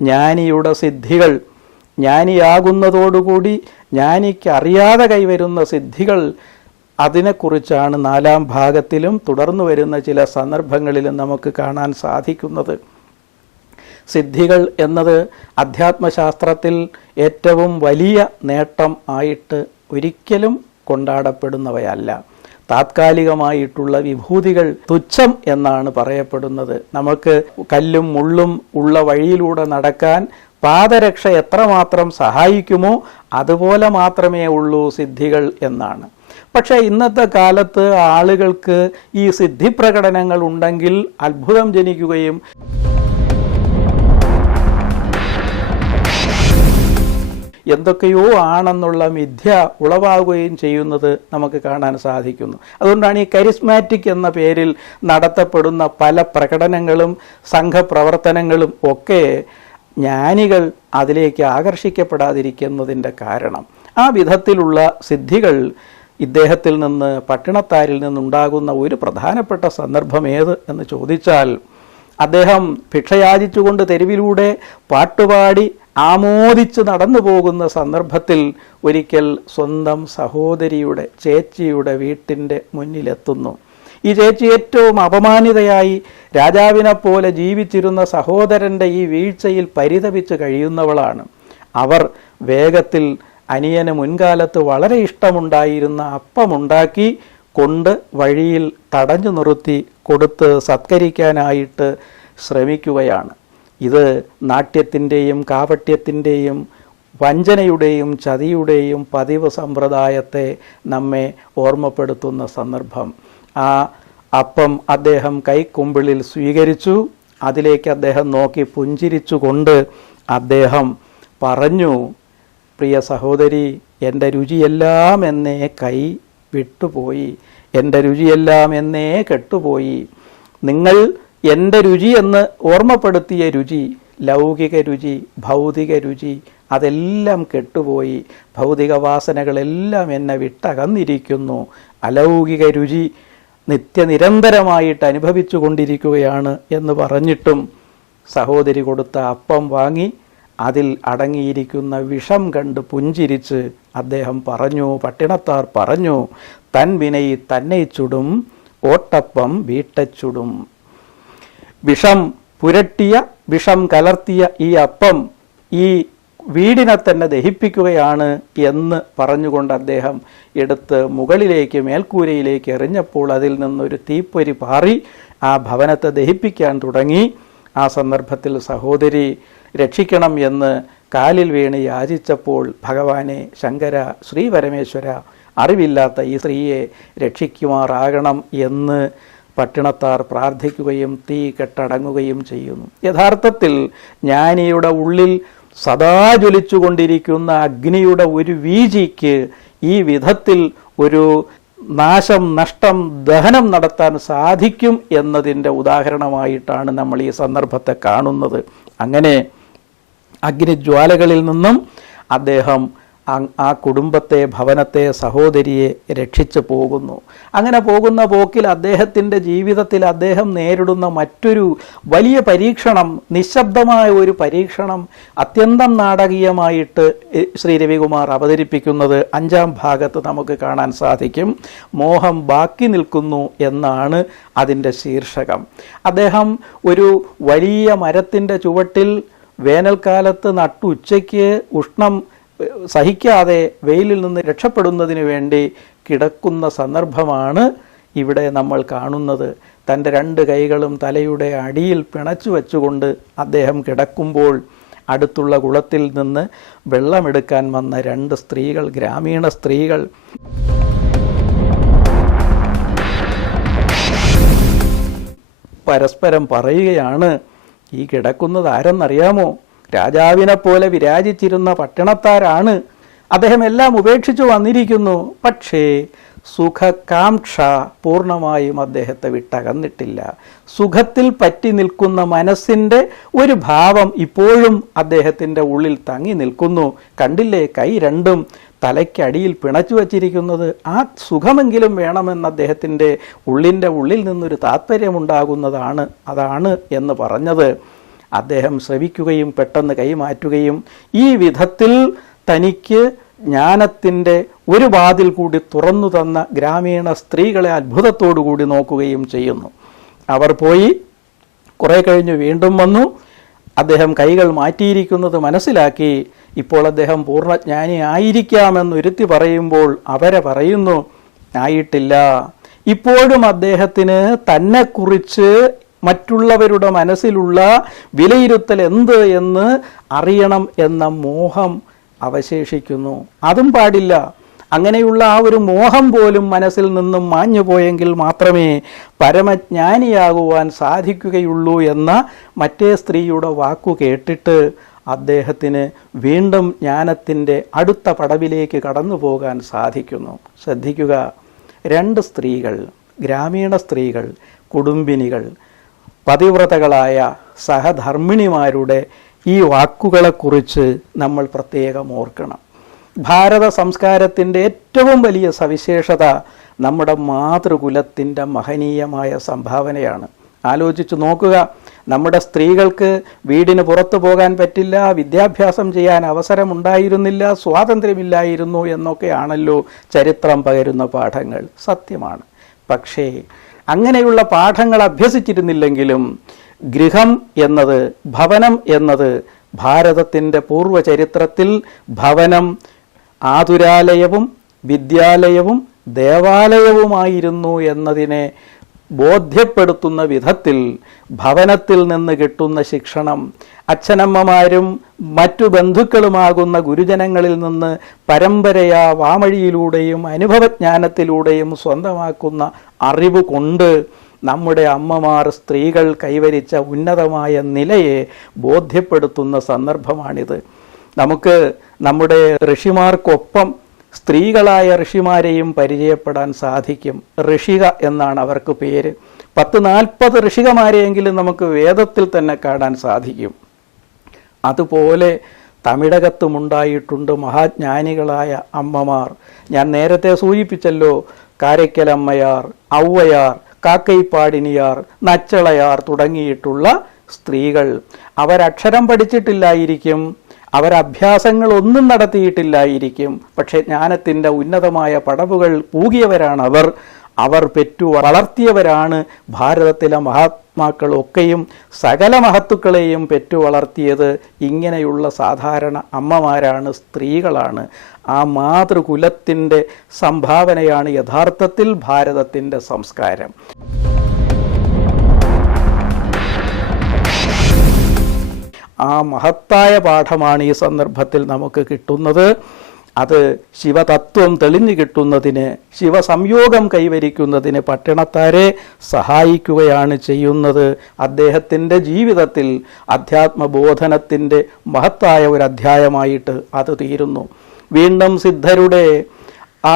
ജ്ഞാനിയുടെ സിദ്ധികൾ, ജ്ഞാനിയാകുന്നതോടുകൂടി ജ്ഞാനിക്ക് അറിയാതെ കൈവരുന്ന സിദ്ധികൾ, അതിനെക്കുറിച്ചാണ് 4-ാം ഭാഗത്തിലും തുടർന്നു വരുന്ന ചില സന്ദർഭങ്ങളിലും നമുക്ക് കാണാൻ സാധിക്കുന്നത്. സിദ്ധികൾ എന്നത് അധ്യാത്മശാസ്ത്രത്തിൽ ഏറ്റവും വലിയ നേട്ടം ആയിട്ട് ഒരിക്കലും കൊണ്ടാടപ്പെടുന്നവയല്ല. താത്കാലികമായിട്ടുള്ള വിഭൂതികൾ തുച്ഛം എന്നാണ് പറയപ്പെടുന്നത്. നമുക്ക് കല്ലും മുള്ളും ഉള്ള വഴിയിലൂടെ നടക്കാൻ പാദരക്ഷ എത്രമാത്രം സഹായിക്കുമോ അതുപോലെ മാത്രമേ ഉള്ളൂ സിദ്ധികൾ എന്നാണ്. പക്ഷേ ഇന്നത്തെ കാലത്ത് ആളുകൾക്ക് ഈ സിദ്ധിപ്രകടനങ്ങൾ ഉണ്ടെങ്കിൽ അത്ഭുതം ജനിക്കുകയും എന്തൊക്കെയോ ആണെന്നുള്ള മിഥ്യ ഉളവാകുകയും ചെയ്യുന്നത് നമുക്ക് കാണാൻ സാധിക്കുന്നു. അതുകൊണ്ടാണ് ഈ കരിസ്മാറ്റിക് എന്ന പേരിൽ നടത്തപ്പെടുന്ന പല പ്രകടനങ്ങളും സംഘപ്രവർത്തനങ്ങളും ഒക്കെ ജ്ഞാനികൾ അതിലേക്ക് ആകർഷിക്കപ്പെടാതിരിക്കുന്നതിൻ്റെ കാരണം. ആ വിധത്തിലുള്ള സിദ്ധികൾ ഇദ്ദേഹത്തിൽ നിന്ന്, പട്ടിണത്താരിൽ നിന്നുണ്ടാകുന്ന ഒരു പ്രധാനപ്പെട്ട സന്ദർഭം ഏത് എന്ന് ചോദിച്ചാൽ അദ്ദേഹം ഭിക്ഷയാചിച്ചുകൊണ്ട് തെരുവിലൂടെ പാട്ടുപാടി ആമോദിച്ച് നടന്നു പോകുന്ന സന്ദർഭത്തിൽ ഒരിക്കൽ സ്വന്തം സഹോദരിയുടെ ചേച്ചിയുടെ വീട്ടിൻ്റെ മുന്നിലെത്തുന്നു. ഈ ചേച്ചി ഏറ്റവും അപമാനിതയായി രാജാവിനെ പോലെ ജീവിച്ചിരുന്ന സഹോദരൻ്റെ ഈ വീഴ്ചയിൽ പരിതപിച്ച് കഴിയുന്നവളാണ്. അവർ വേഗത്തിൽ അനിയന് മുൻകാലത്ത് വളരെ ഇഷ്ടമുണ്ടായിരുന്ന അപ്പമുണ്ടാക്കി കൊണ്ട് വഴിയിൽ തടഞ്ഞു നിർത്തി കൊടുത്ത് സത്കരിക്കാനായിട്ട് ശ്രമിക്കുകയാണ്. ഇത് നാട്യത്തിൻ്റെയും കാപട്യത്തിൻ്റെയും വഞ്ചനയുടെയും ചതിയുടെയും പതിവ് സമ്പ്രദായത്തെ നമ്മെ ഓർമ്മപ്പെടുത്തുന്ന സന്ദർഭം. ആ അപ്പം അദ്ദേഹം കൈക്കുമ്പിളിൽ സ്വീകരിച്ചു. അതിലേക്ക് അദ്ദേഹം നോക്കി പുഞ്ചിരിച്ചുകൊണ്ട് അദ്ദേഹം പറഞ്ഞു, പ്രിയ സഹോദരി, എൻ്റെ രുചിയെല്ലാം എന്നേ കൈ വിട്ടുപോയി, എൻ്റെ രുചിയെല്ലാം എന്നേ കെട്ടുപോയി. നിങ്ങൾ എൻ്റെ രുചി എന്ന് ഓർമ്മപ്പെടുത്തിയ രുചി, ലൗകിക രുചി, ഭൗതിക രുചി, അതെല്ലാം കെട്ടുപോയി. ഭൗതിക വാസനകളെല്ലാം എന്നെ വിട്ടകന്നിരിക്കുന്നു. അലൗകിക രുചി നിത്യനിരന്തരമായിട്ട് അനുഭവിച്ചു കൊണ്ടിരിക്കുകയാണ് എന്ന് പറഞ്ഞിട്ടും സഹോദരി കൊടുത്ത അപ്പം വാങ്ങി അതിൽ അടങ്ങിയിരിക്കുന്ന വിഷം കണ്ട് പുഞ്ചിരിച്ച് അദ്ദേഹം പറഞ്ഞു, പട്ടിണത്താർ പറഞ്ഞു, തൻ വിനൈ തന്നെ ചുടും, ഓട്ടപ്പം വീട്ടച്ചുടും. വിഷം പുരട്ടിയ, വിഷം കലർത്തിയ ഈ അപ്പം ഈ വീടിനെ തന്നെ ദഹിപ്പിക്കുകയാണ് എന്ന് പറഞ്ഞുകൊണ്ട് അദ്ദേഹം എടുത്ത് മുകളിലേക്ക്, മേൽക്കൂരയിലേക്ക് എറിഞ്ഞപ്പോൾ അതിൽ നിന്നൊരു തീപ്പൊരി പാറി ആ ഭവനത്തെ ദഹിപ്പിക്കാൻ തുടങ്ങി. ആ സന്ദർഭത്തിൽ സഹോദരി രക്ഷിക്കണം എന്ന് കാലിൽ വീണ് യാചിച്ചപ്പോൾ, ഭഗവാനെ, ശങ്കര, ശ്രീ പരമേശ്വര, അറിവില്ലാത്ത ഈ സ്ത്രീയെ രക്ഷിക്കുമാറാകണം എന്ന് പട്ടിണത്താർ പ്രാർത്ഥിക്കുകയും തീ കെട്ടടങ്ങുകയും ചെയ്യുന്നു. യഥാർത്ഥത്തിൽ ജ്ഞാനിയുടെ ഉള്ളിൽ സദാ ജ്വലിച്ചുകൊണ്ടിരിക്കുന്ന അഗ്നിയുടെ ഒരു വീചിക്ക് ഈ വിധത്തിൽ ഒരു നാശം, നഷ്ടം, ദഹനം നടത്താൻ സാധിക്കും എന്നതിൻ്റെ ഉദാഹരണമായിട്ടാണ് നമ്മൾ ഈ സന്ദർഭത്തെ കാണുന്നത്. അങ്ങനെ അഗ്നിജ്വാലകളിൽ നിന്നും അദ്ദേഹം ആ കുടുംബത്തെ, ഭവനത്തെ, സഹോദരിയെ രക്ഷിച്ചു പോകുന്നു. അങ്ങനെ പോകുന്ന പോക്കിൽ അദ്ദേഹത്തിൻ്റെ ജീവിതത്തിൽ അദ്ദേഹം നേരിടുന്ന മറ്റൊരു വലിയ പരീക്ഷണം, നിശബ്ദമായ ഒരു പരീക്ഷണം അത്യന്തം നാടകീയമായിട്ട് ശ്രീ രവികുമാർ അവതരിപ്പിക്കുന്നത് 5-ാം ഭാഗത്ത് നമുക്ക് കാണാൻ സാധിക്കും. മോഹം ബാക്കി നിൽക്കുന്നു എന്നാണ് അതിൻ്റെ ശീർഷകം. അദ്ദേഹം ഒരു വലിയ മരത്തിൻ്റെ ചുവട്ടിൽ വേനൽക്കാലത്ത് നട്ടുച്ചയ്ക്ക് ഉഷ്ണം സഹിക്കാതെ വെയിലിൽ നിന്ന് രക്ഷപ്പെടുന്നതിന് വേണ്ടി കിടക്കുന്ന സന്ദർഭമാണ് ഇവിടെ നമ്മൾ കാണുന്നത്. തൻ്റെ 2 കൈകളും തലയുടെ അടിയിൽ പിണച്ചു വെച്ചുകൊണ്ട് അദ്ദേഹം കിടക്കുമ്പോൾ അടുത്തുള്ള കുളത്തിൽ നിന്ന് വെള്ളമെടുക്കാൻ വന്ന 2 സ്ത്രീകൾ, ഗ്രാമീണ സ്ത്രീകൾ, പരസ്പരം പറയുകയാണ്, ഈ കിടക്കുന്നത് ആരെന്നറിയാമോ? രാജാവിനെ പോലെ വിരാജിച്ചിരുന്ന പട്ടിണത്താരാണ്. അദ്ദേഹം എല്ലാം ഉപേക്ഷിച്ചു വന്നിരിക്കുന്നു. പക്ഷേ സുഖകാംക്ഷ പൂർണ്ണമായും അദ്ദേഹത്തെ വിട്ടകന്നിട്ടില്ല. സുഖത്തിൽ പറ്റി നിൽക്കുന്ന മനസ്സിൻ്റെ ഒരു ഭാവം ഇപ്പോഴും അദ്ദേഹത്തിൻ്റെ ഉള്ളിൽ തങ്ങി നിൽക്കുന്നു. കണ്ടില്ലേ, കൈ 2ഉം തലയ്ക്കടിയിൽ പിണച്ചു വച്ചിരിക്കുന്നത്? ആ സുഖമെങ്കിലും വേണമെന്ന് അദ്ദേഹത്തിൻ്റെ ഉള്ളിൽ നിന്നൊരു താത്പര്യമുണ്ടാകുന്നതാണ്, അതാണ് എന്ന് പറഞ്ഞത്. അദ്ദേഹം ശ്രവിക്കുകയും പെട്ടെന്ന് കൈമാറ്റുകയും ഈ വിധത്തിൽ തനിക്ക് ജ്ഞാനത്തിൻ്റെ ഒരു വാതിൽ കൂടി തുറന്നു തന്ന ഗ്രാമീണ സ്ത്രീകളെ അത്ഭുതത്തോടുകൂടി നോക്കുകയും ചെയ്യുന്നു. അവർ പോയി കുറേ കഴിഞ്ഞ് വീണ്ടും വന്നു. അദ്ദേഹം കൈകൾ മാറ്റിയിരിക്കുന്നത് മനസ്സിലാക്കി. ഇപ്പോൾ അദ്ദേഹം പൂർണ്ണജ്ഞാനി ആയിരിക്കാമെന്നൊരുത്തി പറയുമ്പോൾ അവരെ പറയുന്നു, ആയിട്ടില്ല. ഇപ്പോഴും അദ്ദേഹത്തിന് തന്നെക്കുറിച്ച് മറ്റുള്ളവരുടെ മനസ്സിലുള്ള വിലയിരുത്തൽ എന്ത് എന്ന് അറിയണം എന്ന മോഹം അവശേഷിക്കുന്നു. അതും പാടില്ല. അങ്ങനെയുള്ള ആ ഒരു മോഹം പോലും മനസ്സിൽ നിന്നും മാഞ്ഞു പോയെങ്കിൽ മാത്രമേ പരമജ്ഞാനിയാകുവാൻ സാധിക്കുകയുള്ളൂ എന്ന മറ്റേ സ്ത്രീയുടെ വാക്കു കേട്ടിട്ട് അദ്ദേഹത്തിന് വീണ്ടും ജ്ഞാനത്തിൻ്റെ അടുത്ത പടവിലേക്ക് കടന്നു പോകാൻ സാധിക്കുന്നു. ശ്രദ്ധിക്കുക, 2 സ്ത്രീകൾ, ഗ്രാമീണ സ്ത്രീകൾ, കുടുംബിനികൾ, പതിവ്രതകളായ സഹധർമ്മിണിമാരുടെ ഈ വാക്കുകളെക്കുറിച്ച് നമ്മൾ പ്രത്യേകം ഓർക്കണം. ഭാരത സംസ്കാരത്തിൻ്റെ ഏറ്റവും വലിയ സവിശേഷത നമ്മുടെ മാതൃകുലത്തിൻ്റെ മഹനീയമായ സംഭാവനയാണ്. ആലോചിച്ച് നോക്കുക, നമ്മുടെ സ്ത്രീകൾക്ക് വീടിന് പുറത്തു പോകാൻ പറ്റില്ല, വിദ്യാഭ്യാസം ചെയ്യാൻ അവസരമുണ്ടായിരുന്നില്ല, സ്വാതന്ത്ര്യമില്ലായിരുന്നു എന്നൊക്കെയാണല്ലോ ചരിത്രം പകരുന്ന പാഠങ്ങൾ. സത്യമാണ്. പക്ഷേ അങ്ങനെയുള്ള പാഠങ്ങൾ അഭ്യസിച്ചിരുന്നില്ലെങ്കിലും ഗൃഹം എന്നത്, ഭവനം എന്നത് ഭാരതത്തിൻ്റെ പൂർവ്വചരിത്രത്തിൽ ഭവനം ആതുരാലയവും വിദ്യാലയവും ദേവാലയവുമായിരുന്നു എന്നതിനെ ബോധ്യപ്പെടുത്തുന്ന വിധത്തിൽ ഭവനത്തിൽ നിന്ന് കിട്ടുന്ന ശിക്ഷണം അച്ഛനമ്മമാരും മറ്റു ബന്ധുക്കളുമാകുന്ന ഗുരുജനങ്ങളിൽ നിന്ന് പരമ്പരയാ വാമൊഴിയിലൂടെയും അനുഭവജ്ഞാനത്തിലൂടെയും സ്വന്തമാക്കുന്ന അറിവ് കൊണ്ട് നമ്മുടെ അമ്മമാർ, സ്ത്രീകൾ കൈവരിച്ച ഉന്നതമായ നിലയെ ബോധ്യപ്പെടുത്തുന്ന സന്ദർഭമാണിത്. നമുക്ക് നമ്മുടെ ഋഷിമാർക്കൊപ്പം സ്ത്രീകളായ ഋഷിമാരെയും പരിചയപ്പെടാൻ സാധിക്കും. ഋഷിക എന്നാണ് അവർക്ക് പേര്. 10-40 ഋഷികമാരെയെങ്കിലും നമുക്ക് വേദത്തിൽ തന്നെ കാണാൻ സാധിക്കും. അതുപോലെ തമിഴകത്തുമുണ്ടായിട്ടുണ്ട് മഹാജ്ഞാനികളായ അമ്മമാർ. ഞാൻ നേരത്തെ സൂചിപ്പിച്ചല്ലോ, കാരയ്ക്കലമ്മയാർ, ഔവയാർ, കാക്കൈപ്പാടിനിയാർ, നച്ചളയാർ തുടങ്ങിയിട്ടുള്ള സ്ത്രീകൾ. അവരക്ഷരം പഠിച്ചിട്ടില്ലായിരിക്കും, അവരഭ്യാസങ്ങളൊന്നും നടത്തിയിട്ടില്ലായിരിക്കും. പക്ഷെ ജ്ഞാനത്തിൻ്റെ ഉന്നതമായ പടവുകൾ പൂകിയവരാണ് അവർ. അവർ പെറ്റു വളർത്തിയവരാണ് ഭാരതത്തിലെ മഹാത്മാക്കളൊക്കെയും. സകല മഹത്തുക്കളെയും പെറ്റു വളർത്തിയത് ഇങ്ങനെയുള്ള സാധാരണ അമ്മമാരാണ്, സ്ത്രീകളാണ്. ആ മാതൃകുലത്തിൻ്റെ സംഭാവനയാണ് യഥാർത്ഥത്തിൽ ഭാരതത്തിൻ്റെ സംസ്കാരം. ആ മഹത്തായ പാഠമാണ് ഈ സന്ദർഭത്തിൽ നമുക്ക് കിട്ടുന്നത്. അത് ശിവതത്വം തെളിഞ്ഞു കിട്ടുന്നതിന്, ശിവസംയോഗം കൈവരിക്കുന്നതിന് പട്ടിണത്താരെ സഹായിക്കുകയാണ് ചെയ്യുന്നത്. അദ്ദേഹത്തിൻ്റെ ജീവിതത്തിൽ അധ്യാത്മബോധനത്തിൻ്റെ മഹത്തായ ഒരു അധ്യായമായിട്ട് അത് തീരുന്നു. വീണ്ടും സിദ്ധരുടെ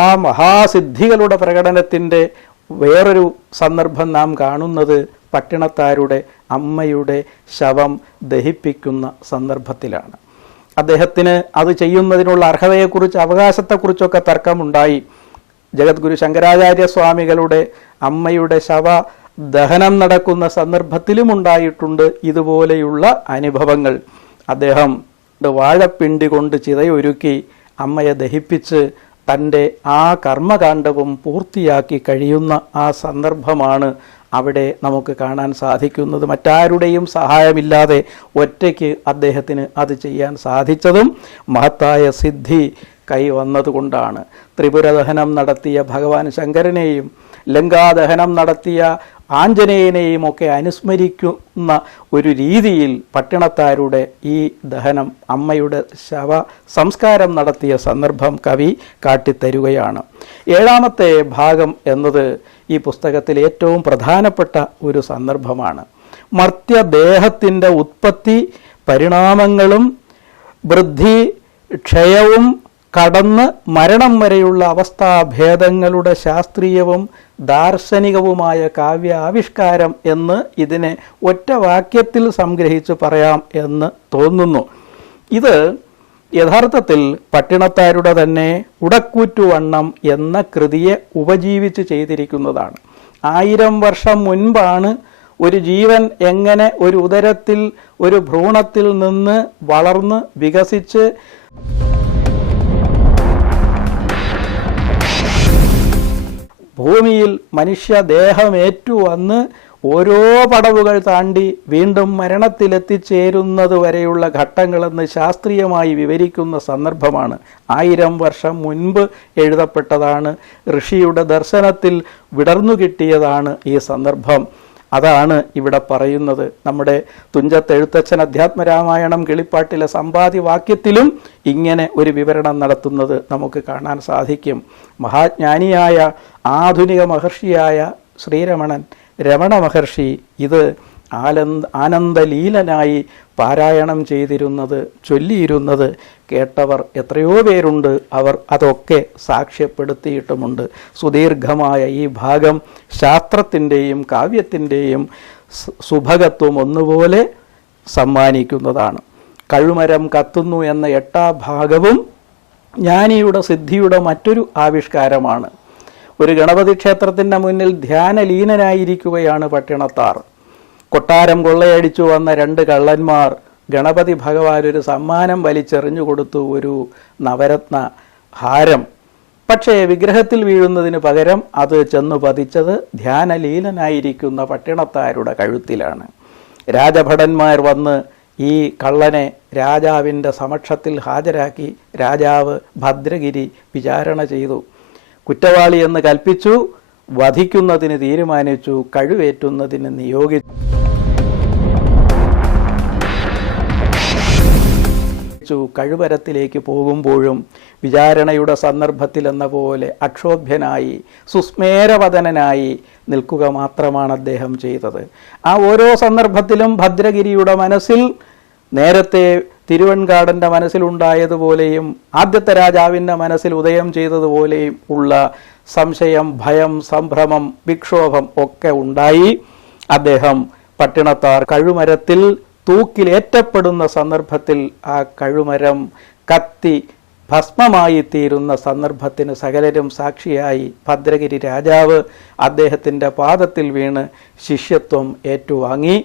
ആ മഹാസിദ്ധികളുടെ പ്രകടനത്തിൻ്റെ വേറൊരു സന്ദർഭം നാം കാണുന്നത് പട്ടിണത്താരുടെ അമ്മയുടെ ശവം ദഹിപ്പിക്കുന്ന സന്ദർഭത്തിലാണ്. അദ്ദേഹത്തിന് അത് ചെയ്യുന്നതിനുള്ള അർഹതയെക്കുറിച്ച്, അവകാശത്തെക്കുറിച്ചൊക്കെ തർക്കമുണ്ടായി. ജഗദ്ഗുരു ശങ്കരാചാര്യ സ്വാമികളുടെ അമ്മയുടെ ശവ ദഹനം നടക്കുന്ന സന്ദർഭത്തിലും ഉണ്ടായിട്ടുണ്ട് ഇതുപോലെയുള്ള അനുഭവങ്ങൾ. അദ്ദേഹം വാഴപ്പിണ്ടി കൊണ്ട് ചിതയൊരുക്കി അമ്മയെ ദഹിപ്പിച്ച് തൻ്റെ ആ കർമ്മകാണ്ഡവും പൂർത്തിയാക്കി കഴിയുന്ന ആ സന്ദർഭമാണ് അവിടെ നമുക്ക് കാണാൻ സാധിക്കുന്നത്. മറ്റാരുടെയും സഹായമില്ലാതെ ഒറ്റയ്ക്ക് അദ്ദേഹത്തിന് അത് ചെയ്യാൻ സാധിച്ചതും മഹത്തായ സിദ്ധി കൈവന്നതുകൊണ്ടാണ്. ത്രിപുരദഹനം നടത്തിയ ഭഗവാൻ ശങ്കരനെയും ലങ്കാദഹനം നടത്തിയ ആഞ്ജനേയനെയും ഒക്കെ അനുസ്മരിക്കുന്ന ഒരു രീതിയിൽ പട്ടിണത്താരുടെ ഈ ദഹനം, അമ്മയുടെ ശവ സംസ്കാരം നടത്തിയ സന്ദർഭം കവി കാട്ടിത്തരുകയാണ്. 7ാമത്തെ ഭാഗം എന്നത് ഈ പുസ്തകത്തിൽ ഏറ്റവും പ്രധാനപ്പെട്ട ഒരു സന്ദർഭമാണ്. മർത്യദേഹത്തിൻ്റെ ഉത്പത്തി, പരിണാമങ്ങളും വൃദ്ധി, ക്ഷയവും കടന്ന് മരണം വരെയുള്ള അവസ്ഥാഭേദങ്ങളുടെ ശാസ്ത്രീയവും ദാർശനികവുമായ കാവ്യാവിഷ്കാരം എന്ന് ഇതിനെ ഒറ്റ വാക്യത്തിൽ സംഗ്രഹിച്ച് പറയാം എന്ന് തോന്നുന്നു. ഇത് യഥാർത്ഥത്തിൽ പട്ടിണത്താരുടെ തന്നെ ഉടക്കൂറ്റുവണ്ണം എന്ന കൃതിയെ ഉപജീവിച്ച് ചെയ്തിരിക്കുന്നതാണ്. 1000 വർഷം മുൻപാണ് ഒരു ജീവൻ എങ്ങനെ ഒരു ഉദരത്തിൽ, ഒരു ഭ്രൂണത്തിൽ നിന്ന് വളർന്ന് വികസിച്ച് ഭൂമിയിൽ മനുഷ്യദേഹമേറ്റു വന്ന് ഓരോ പടവുകൾ താണ്ടി വീണ്ടും മരണത്തിലെത്തിച്ചേരുന്നത് വരെയുള്ള ഘട്ടങ്ങളെന്ന് ശാസ്ത്രീയമായി വിവരിക്കുന്ന സന്ദർഭമാണ്. 1000 വർഷം മുൻപ് എഴുതപ്പെട്ടതാണ്. ഋഷിയുടെ ദർശനത്തിൽ വിടർന്നു കിട്ടിയതാണ് ഈ സന്ദർഭം. അതാണ് ഇവിടെ പറയുന്നത്. നമ്മുടെ തുഞ്ചത്ത് എഴുത്തച്ഛൻ അധ്യാത്മരാമായണം കിളിപ്പാട്ടിലെ സമ്പാദ്യവാക്യത്തിലും ഇങ്ങനെ ഒരു വിവരണം നടത്തുന്നത് നമുക്ക് കാണാൻ സാധിക്കും. മഹാജ്ഞാനിയായ ആധുനിക മഹർഷിയായ ശ്രീരമണൻ, രമണ മഹർഷി ഇത് ആനന്ദലീലനായി പാരായണം ചെയ്തിരുന്നത്, ചൊല്ലിയിരുന്നത് കേട്ടവർ എത്രയോ പേരുണ്ട്. അവർ അതൊക്കെ സാക്ഷ്യപ്പെടുത്തിയിട്ടുമുണ്ട്. സുദീർഘമായ ഈ ഭാഗം ശാസ്ത്രത്തിൻ്റെയും കാവ്യത്തിൻ്റെയും സുഭഗത്വം ഒന്നുപോലെ സമ്മാനിക്കുന്നതാണ്. കഴുമരം കത്തുന്നു എന്ന 8ാം ഭാഗവും ജ്ഞാനിയുടെ സിദ്ധിയുടെ മറ്റൊരു ആവിഷ്കാരമാണ്. ഒരു ഗണപതി ക്ഷേത്രത്തിൻ്റെ മുന്നിൽ ധ്യാനലീനനായിരിക്കുകയാണ് പട്ടിണത്താർ. കൊട്ടാരം കൊള്ളയടിച്ചു വന്ന 2 കള്ളന്മാർ ഗണപതി ഭഗവാൻ ഒരു സമ്മാനം വലിച്ചെറിഞ്ഞു കൊടുത്തു, ഒരു നവരത്ന ഹാരം. പക്ഷേ വിഗ്രഹത്തിൽ വീഴുന്നതിന് പകരം അത് ചെന്നു പതിച്ചത് ധ്യാനലീലനായിരിക്കുന്ന പട്ടിണത്താരുടെ കഴുത്തിലാണ്. രാജഭടന്മാർ വന്ന് ഈ കള്ളനെ രാജാവിൻ്റെ സമക്ഷത്തിൽ ഹാജരാക്കി. രാജാവ് ഭദ്രഗിരി വിചാരണ ചെയ്തു. കുറ്റവാളി എന്ന് കൽപ്പിച്ചു. വധിക്കുന്നതിന് തീരുമാനിച്ചു. കഴിവേറ്റുന്നതിന് നിയോഗിച്ചു. കഴിവരത്തിലേക്ക് പോകുമ്പോഴും വിചാരണയുടെ സന്ദർഭത്തിൽ എന്ന പോലെ അക്ഷോഭ്യനായി സുസ്മേരവദനായി നിൽക്കുക മാത്രമാണ് അദ്ദേഹം ചെയ്തത്. ആ ഓരോ സന്ദർഭത്തിലും ഭദ്രഗിരിയുടെ മനസ്സിൽ നേരത്തെ തിരുവൻകാടൻ്റെ മനസ്സിലുണ്ടായതുപോലെയും ആദ്യത്തെ രാജാവിൻ്റെ മനസ്സിൽ ഉദയം ചെയ്തതുപോലെയും ഉള്ള സംശയം, ഭയം, സംഭ്രമം, വിക്ഷോഭം ഒക്കെ ഉണ്ടായി. അദ്ദേഹം പട്ടിണത്താർ കഴുമരത്തിൽ തൂക്കിലേറ്റപ്പെടുന്ന സന്ദർഭത്തിൽ ആ കഴുമരം കത്തി ഭസ്മമായി തീരുന്ന സന്ദർഭത്തിന് സകലരും സാക്ഷിയായി. ഭദ്രഗിരി രാജാവ് അദ്ദേഹത്തിൻ്റെ പാദത്തിൽ വീണ് ശിഷ്യത്വം ഏറ്റുവാങ്ങി.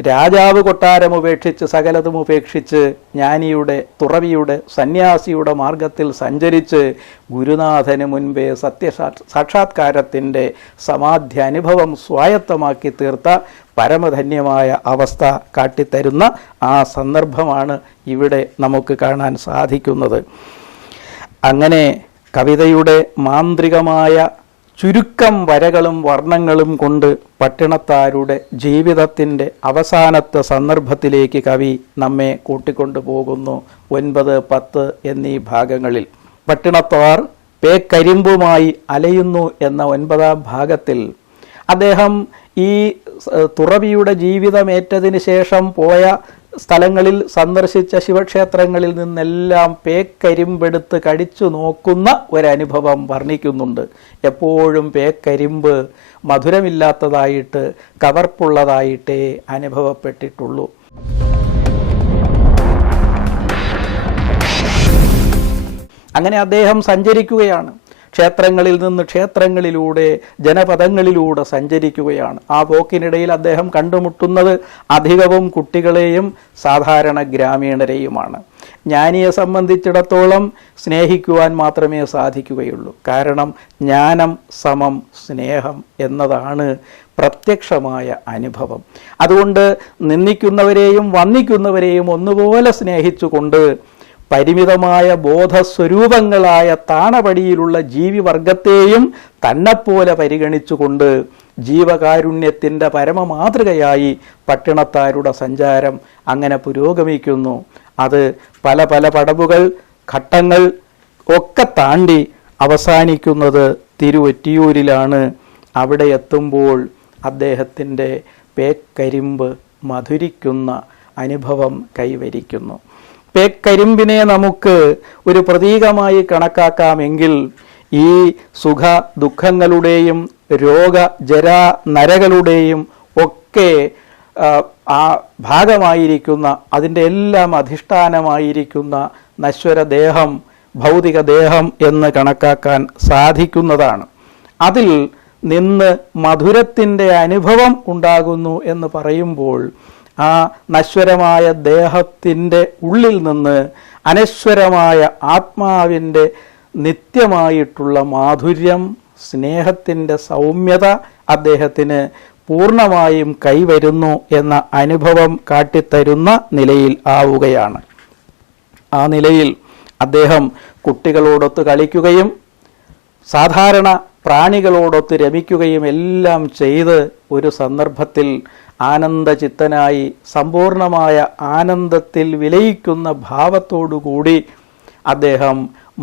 രാജാവ് കൊട്ടാരം ഉപേക്ഷിച്ച് സകലതും ഉപേക്ഷിച്ച് ജ്ഞാനിയുടെ, തുറവിയുടെ, സന്യാസിയുടെ മാർഗത്തിൽ സഞ്ചരിച്ച് ഗുരുനാഥന് മുൻപേ സാക്ഷാത്കാരത്തിൻ്റെ സമാധ്യാനുഭവം സ്വായത്തമാക്കി തീർത്ത പരമധന്യമായ അവസ്ഥ കാട്ടിത്തരുന്ന ആ സന്ദർഭമാണ് ഇവിടെ നമുക്ക് കാണാൻ സാധിക്കുന്നത്. അങ്ങനെ കവിതയുടെ മാന്ത്രികമായ ചുരുക്കം വരകളും വർണ്ണങ്ങളും കൊണ്ട് പട്ടിണത്താരുടെ ജീവിതത്തിൻ്റെ അവസാനത്തെ സന്ദർഭത്തിലേക്ക് കവി നമ്മെ കൂട്ടിക്കൊണ്ടു പോകുന്നു. 9, 10 എന്നീ ഭാഗങ്ങളിൽ പട്ടിണത്താർ പേക്കരിമ്പുമായി അലയുന്നു എന്ന 9ാം ഭാഗത്തിൽ അദ്ദേഹം ഈ തുറവിയുടെ ജീവിതമേറ്റതിന് ശേഷം പോയ സ്ഥലങ്ങളിൽ സന്ദർശിച്ച ശിവക്ഷേത്രങ്ങളിൽ നിന്നെല്ലാം പേക്കരിമ്പെടുത്ത് കടിച്ചു നോക്കുന്ന ഒരനുഭവം വർണ്ണിക്കുന്നുണ്ട്. എപ്പോഴും പേക്കരിമ്പ് മധുരമില്ലാത്തതായിട്ട്, കവർപ്പുള്ളതായിട്ടേ അനുഭവപ്പെട്ടിട്ടുള്ളൂ. അങ്ങനെ അദ്ദേഹം സഞ്ചരിക്കുകയാണ്. ക്ഷേത്രങ്ങളിൽ നിന്ന് ക്ഷേത്രങ്ങളിലൂടെ, ജനപദങ്ങളിലൂടെ സഞ്ചരിക്കുകയാണ്. ആ പോക്കിനിടയിൽ അദ്ദേഹം കണ്ടുമുട്ടുന്നത് അധികവും കുട്ടികളെയും സാധാരണ ഗ്രാമീണരെയുമാണ്. ജ്ഞാനിയെ സംബന്ധിച്ചിടത്തോളം സ്നേഹിക്കുവാൻ മാത്രമേ സാധിക്കുകയുള്ളൂ. കാരണം ജ്ഞാനം സമം സ്നേഹം എന്നതാണ് പ്രത്യക്ഷമായ അനുഭവം. അതുകൊണ്ട് നിന്ദിക്കുന്നവരെയും വന്ദിക്കുന്നവരെയും ഒന്നുപോലെ സ്നേഹിച്ചുകൊണ്ട് പരിമിതമായ ബോധസ്വരൂപങ്ങളായ താണപടിയിലുള്ള ജീവിവർഗത്തെയും തന്നെപ്പോലെ പരിഗണിച്ചുകൊണ്ട് ജീവകാരുണ്യത്തിൻ്റെ പരമമാതൃകയായി പട്ടിണത്താരുടെ സഞ്ചാരം അങ്ങനെ പുരോഗമിക്കുന്നു. അത് പല പല പടവുകൾ, ഘട്ടങ്ങൾ ഒക്കെ താണ്ടി അവസാനിക്കുന്നത് തിരുവൊറ്റിയൂരിലാണ്. അവിടെ എത്തുമ്പോൾ അദ്ദേഹത്തിൻ്റെ പേക്കരിമ്പ് മധുരിക്കുന്ന അനുഭവം കൈവരിക്കുന്നു. പേക്കരിമ്പിനെ നമുക്ക് ഒരു പ്രതീകമായി കണക്കാക്കാമെങ്കിൽ ഈ സുഖ ദുഃഖങ്ങളുടെയും രോഗ ജരാ നരകളുടെയും ഒക്കെ ആ ഭാഗമായിരിക്കുന്ന, അതിൻ്റെ എല്ലാം അധിഷ്ഠാനമായിരിക്കുന്ന നശ്വരദേഹം, ഭൗതിക ദേഹം എന്ന് കണക്കാക്കാൻ സാധിക്കുന്നതാണ്. അതിൽ നിന്ന് മധുരത്തിൻ്റെ അനുഭവം ഉണ്ടാകുന്നു എന്ന് പറയുമ്പോൾ ആ നശ്വരമായ ദേഹത്തിൻ്റെ ഉള്ളിൽ നിന്ന് അനശ്വരമായ ആത്മാവിൻ്റെ നിത്യമായിട്ടുള്ള മാധുര്യം, സ്നേഹത്തിൻ്റെ സൗമ്യത അദ്ദേഹത്തിന് പൂർണ്ണമായും കൈവരുന്നു എന്ന അനുഭവം കാട്ടിത്തരുന്ന നിലയിൽ ആവുകയാണ്. ആ നിലയിൽ അദ്ദേഹം കുട്ടികളോടൊത്ത് കളിക്കുകയും സാധാരണ പ്രാണികളോടൊത്ത് രമിക്കുകയും എല്ലാം ചെയ്ത് ഒരു സന്ദർഭത്തിൽ ആനന്ദചിത്തനായി സമ്പൂർണമായ ആനന്ദത്തിൽ വിലയിക്കുന്ന ഭാവത്തോടുകൂടി അദ്ദേഹം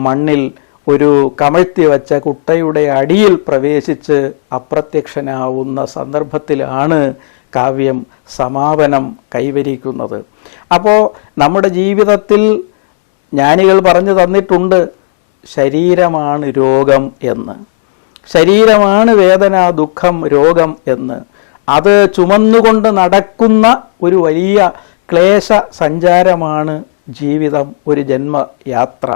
മണ്ണിൽ ഒരു കമഴ്ത്തി വച്ച കുട്ടയുടെ അടിയിൽ പ്രവേശിച്ച് അപ്രത്യക്ഷനാവുന്ന സന്ദർഭത്തിലാണ് കാവ്യം സമാപനം കൈവരിക്കുന്നത്. അപ്പോൾ നമ്മുടെ ജീവിതത്തിൽ ജ്ഞാനികൾ പറഞ്ഞു തന്നിട്ടുണ്ട്, ശരീരമാണ് രോഗം എന്ന്, ശരീരമാണ് വേദന, ദുഃഖം, രോഗം എന്ന്. അത് ചുമന്നുകൊണ്ട് നടക്കുന്ന ഒരു വലിയ ക്ലേശ സഞ്ചാരമാണ് ജീവിതം, ഒരു ജന്മയാത്ര.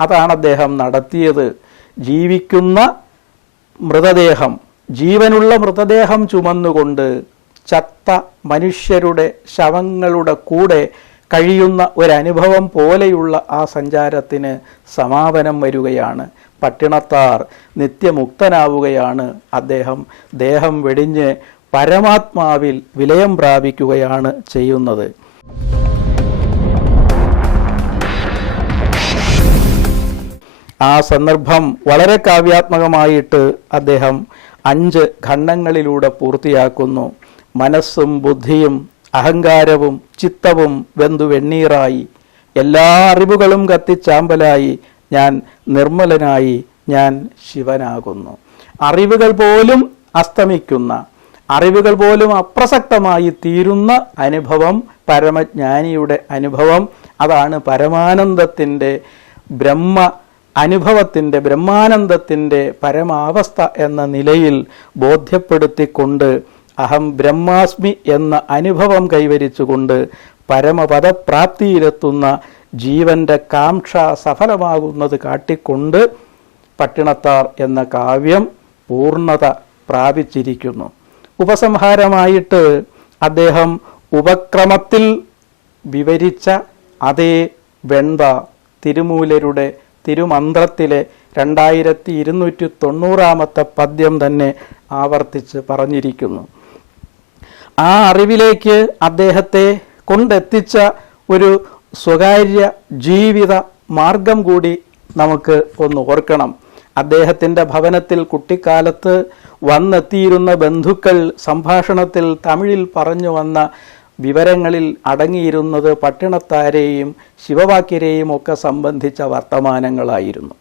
അതാണ് അദ്ദേഹം നടത്തിയത്. ജീവിക്കുന്ന മൃതദേഹം, ജീവനുള്ള മൃതദേഹം ചുമന്നുകൊണ്ട് ചത്ത മനുഷ്യരുടെ ശവങ്ങളുടെ കൂടെ കഴിയുന്ന ഒരനുഭവം പോലെയുള്ള ആ സഞ്ചാരത്തിന് സമാപനം വരികയാണ്. പട്ടിണത്താർ നിത്യമുക്തനാവുകയാണ്. അദ്ദേഹം ദേഹം വെടിഞ്ഞ് പരമാത്മാവിൽ വിലയം പ്രാപിക്കുകയാണ് ചെയ്യുന്നത്. ആ സന്ദർഭം വളരെ കാവ്യാത്മകമായിട്ട് അദ്ദേഹം 5 ഖണ്ഡങ്ങളിലൂടെ പൂർത്തിയാക്കുന്നു. മനസ്സും ബുദ്ധിയും അഹങ്കാരവും ചിത്തവും വെന്തു വെണ്ണീറായി, എല്ലാ അറിവുകളും കത്തിച്ചാമ്പലായി, ഞാൻ നിർമ്മലനായി, ഞാൻ ശിവനാകുന്നു. അറിവുകൾ പോലും അസ്തമിക്കുന്ന, അറിവുകൾ പോലും അപ്രസക്തമായി തീരുന്ന അനുഭവം, പരമജ്ഞാനിയുടെ അനുഭവം, അതാണ് പരമാനന്ദത്തിൻ്റെ അനുഭവത്തിൻ്റെ ബ്രഹ്മാനന്ദത്തിൻ്റെ പരമാവസ്ഥ എന്ന നിലയിൽ ബോധ്യപ്പെടുത്തിക്കൊണ്ട് അഹം ബ്രഹ്മാസ്മി എന്ന അനുഭവം കൈവരിച്ചുകൊണ്ട് പരമപദപ്രാപ്തിയിലെത്തുന്ന ജീവന്റെ കാംക്ഷ സഫലമാകുന്നത് കാട്ടിക്കൊണ്ട് പട്ടിണത്താർ എന്ന കാവ്യം പൂർണ്ണത പ്രാപിച്ചിരിക്കുന്നു. ഉപസംഹാരമായിട്ട് അദ്ദേഹം ഉപക്രമത്തിൽ വിവരിച്ച അതേ വെൺത തിരുമൂലരുടെ തിരുമന്ത്രത്തിലെ 2290 പദ്യം തന്നെ ആവർത്തിച്ച് പറഞ്ഞിരിക്കുന്നു. ആ അറിവിലേക്ക് അദ്ദേഹത്തെ കൊണ്ടെത്തിച്ച ഒരു സ്വകാര്യ ജീവിത മാർഗം കൂടി നമുക്ക് ഒന്ന് ഓർക്കണം. അദ്ദേഹത്തിൻ്റെ ഭവനത്തിൽ കുട്ടിക്കാലത്ത് വന്നെത്തിയിരുന്ന ബന്ധുക്കൾ സംഭാഷണത്തിൽ തമിഴിൽ പറഞ്ഞു വന്ന വിവരങ്ങളിൽ അടങ്ങിയിരുന്നത് പട്ടിണത്താരെയും ശിവവാക്യരെയും ഒക്കെ സംബന്ധിച്ച വർത്തമാനങ്ങളായിരുന്നു.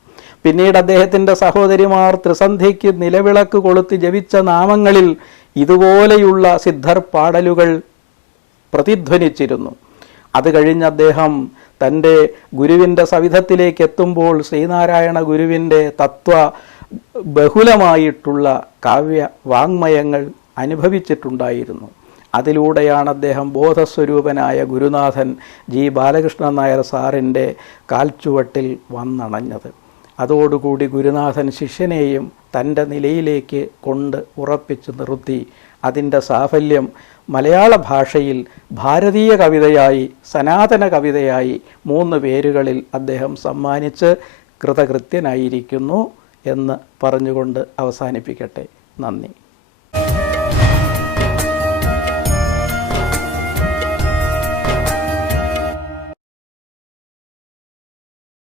പിന്നീട് അദ്ദേഹത്തിൻ്റെ സഹോദരിമാർ ത്രിസന്ധ്യയ്ക്ക് നിലവിളക്ക് കൊളുത്തി ജപിച്ച നാമങ്ങളിൽ ഇതുപോലെയുള്ള സിദ്ധർ പാടലുകൾ പ്രതിധ്വനിച്ചിരുന്നു. അത് കഴിഞ്ഞ് അദ്ദേഹം തൻ്റെ ഗുരുവിൻ്റെ സവിധത്തിലേക്ക് എത്തുമ്പോൾ ശ്രീനാരായണ ഗുരുവിൻ്റെ തത്വ ബഹുലമായിട്ടുള്ള കാവ്യ വാങ്മയങ്ങൾ അനുഭവിച്ചിട്ടുണ്ടായിരുന്നു. അതിലൂടെയാണ് അദ്ദേഹം ബോധസ്വരൂപനായ ഗുരുനാഥൻ ജി ബാലകൃഷ്ണൻ നായർ സാറിൻ്റെ കാൽച്ചുവട്ടിൽ വന്നണഞ്ഞത്. അതോടുകൂടി ഗുരുനാഥൻ ശിഷ്യനെയും തൻ്റെ നിലയിലേക്ക് കൊണ്ട് ഉറപ്പിച്ചു നിർത്തി. അതിൻ്റെ സാഫല്യം മലയാള ഭാഷയിൽ ഭാരതീയ കവിതയായി, സനാതന കവിതയായി 3 പേരുകളിൽ അദ്ദേഹം സമ്മാനിച്ച് കൃതകൃത്യനായിരിക്കുന്നു എന്ന് പറഞ്ഞുകൊണ്ട് അവസാനിപ്പിക്കട്ടെ. നന്ദി.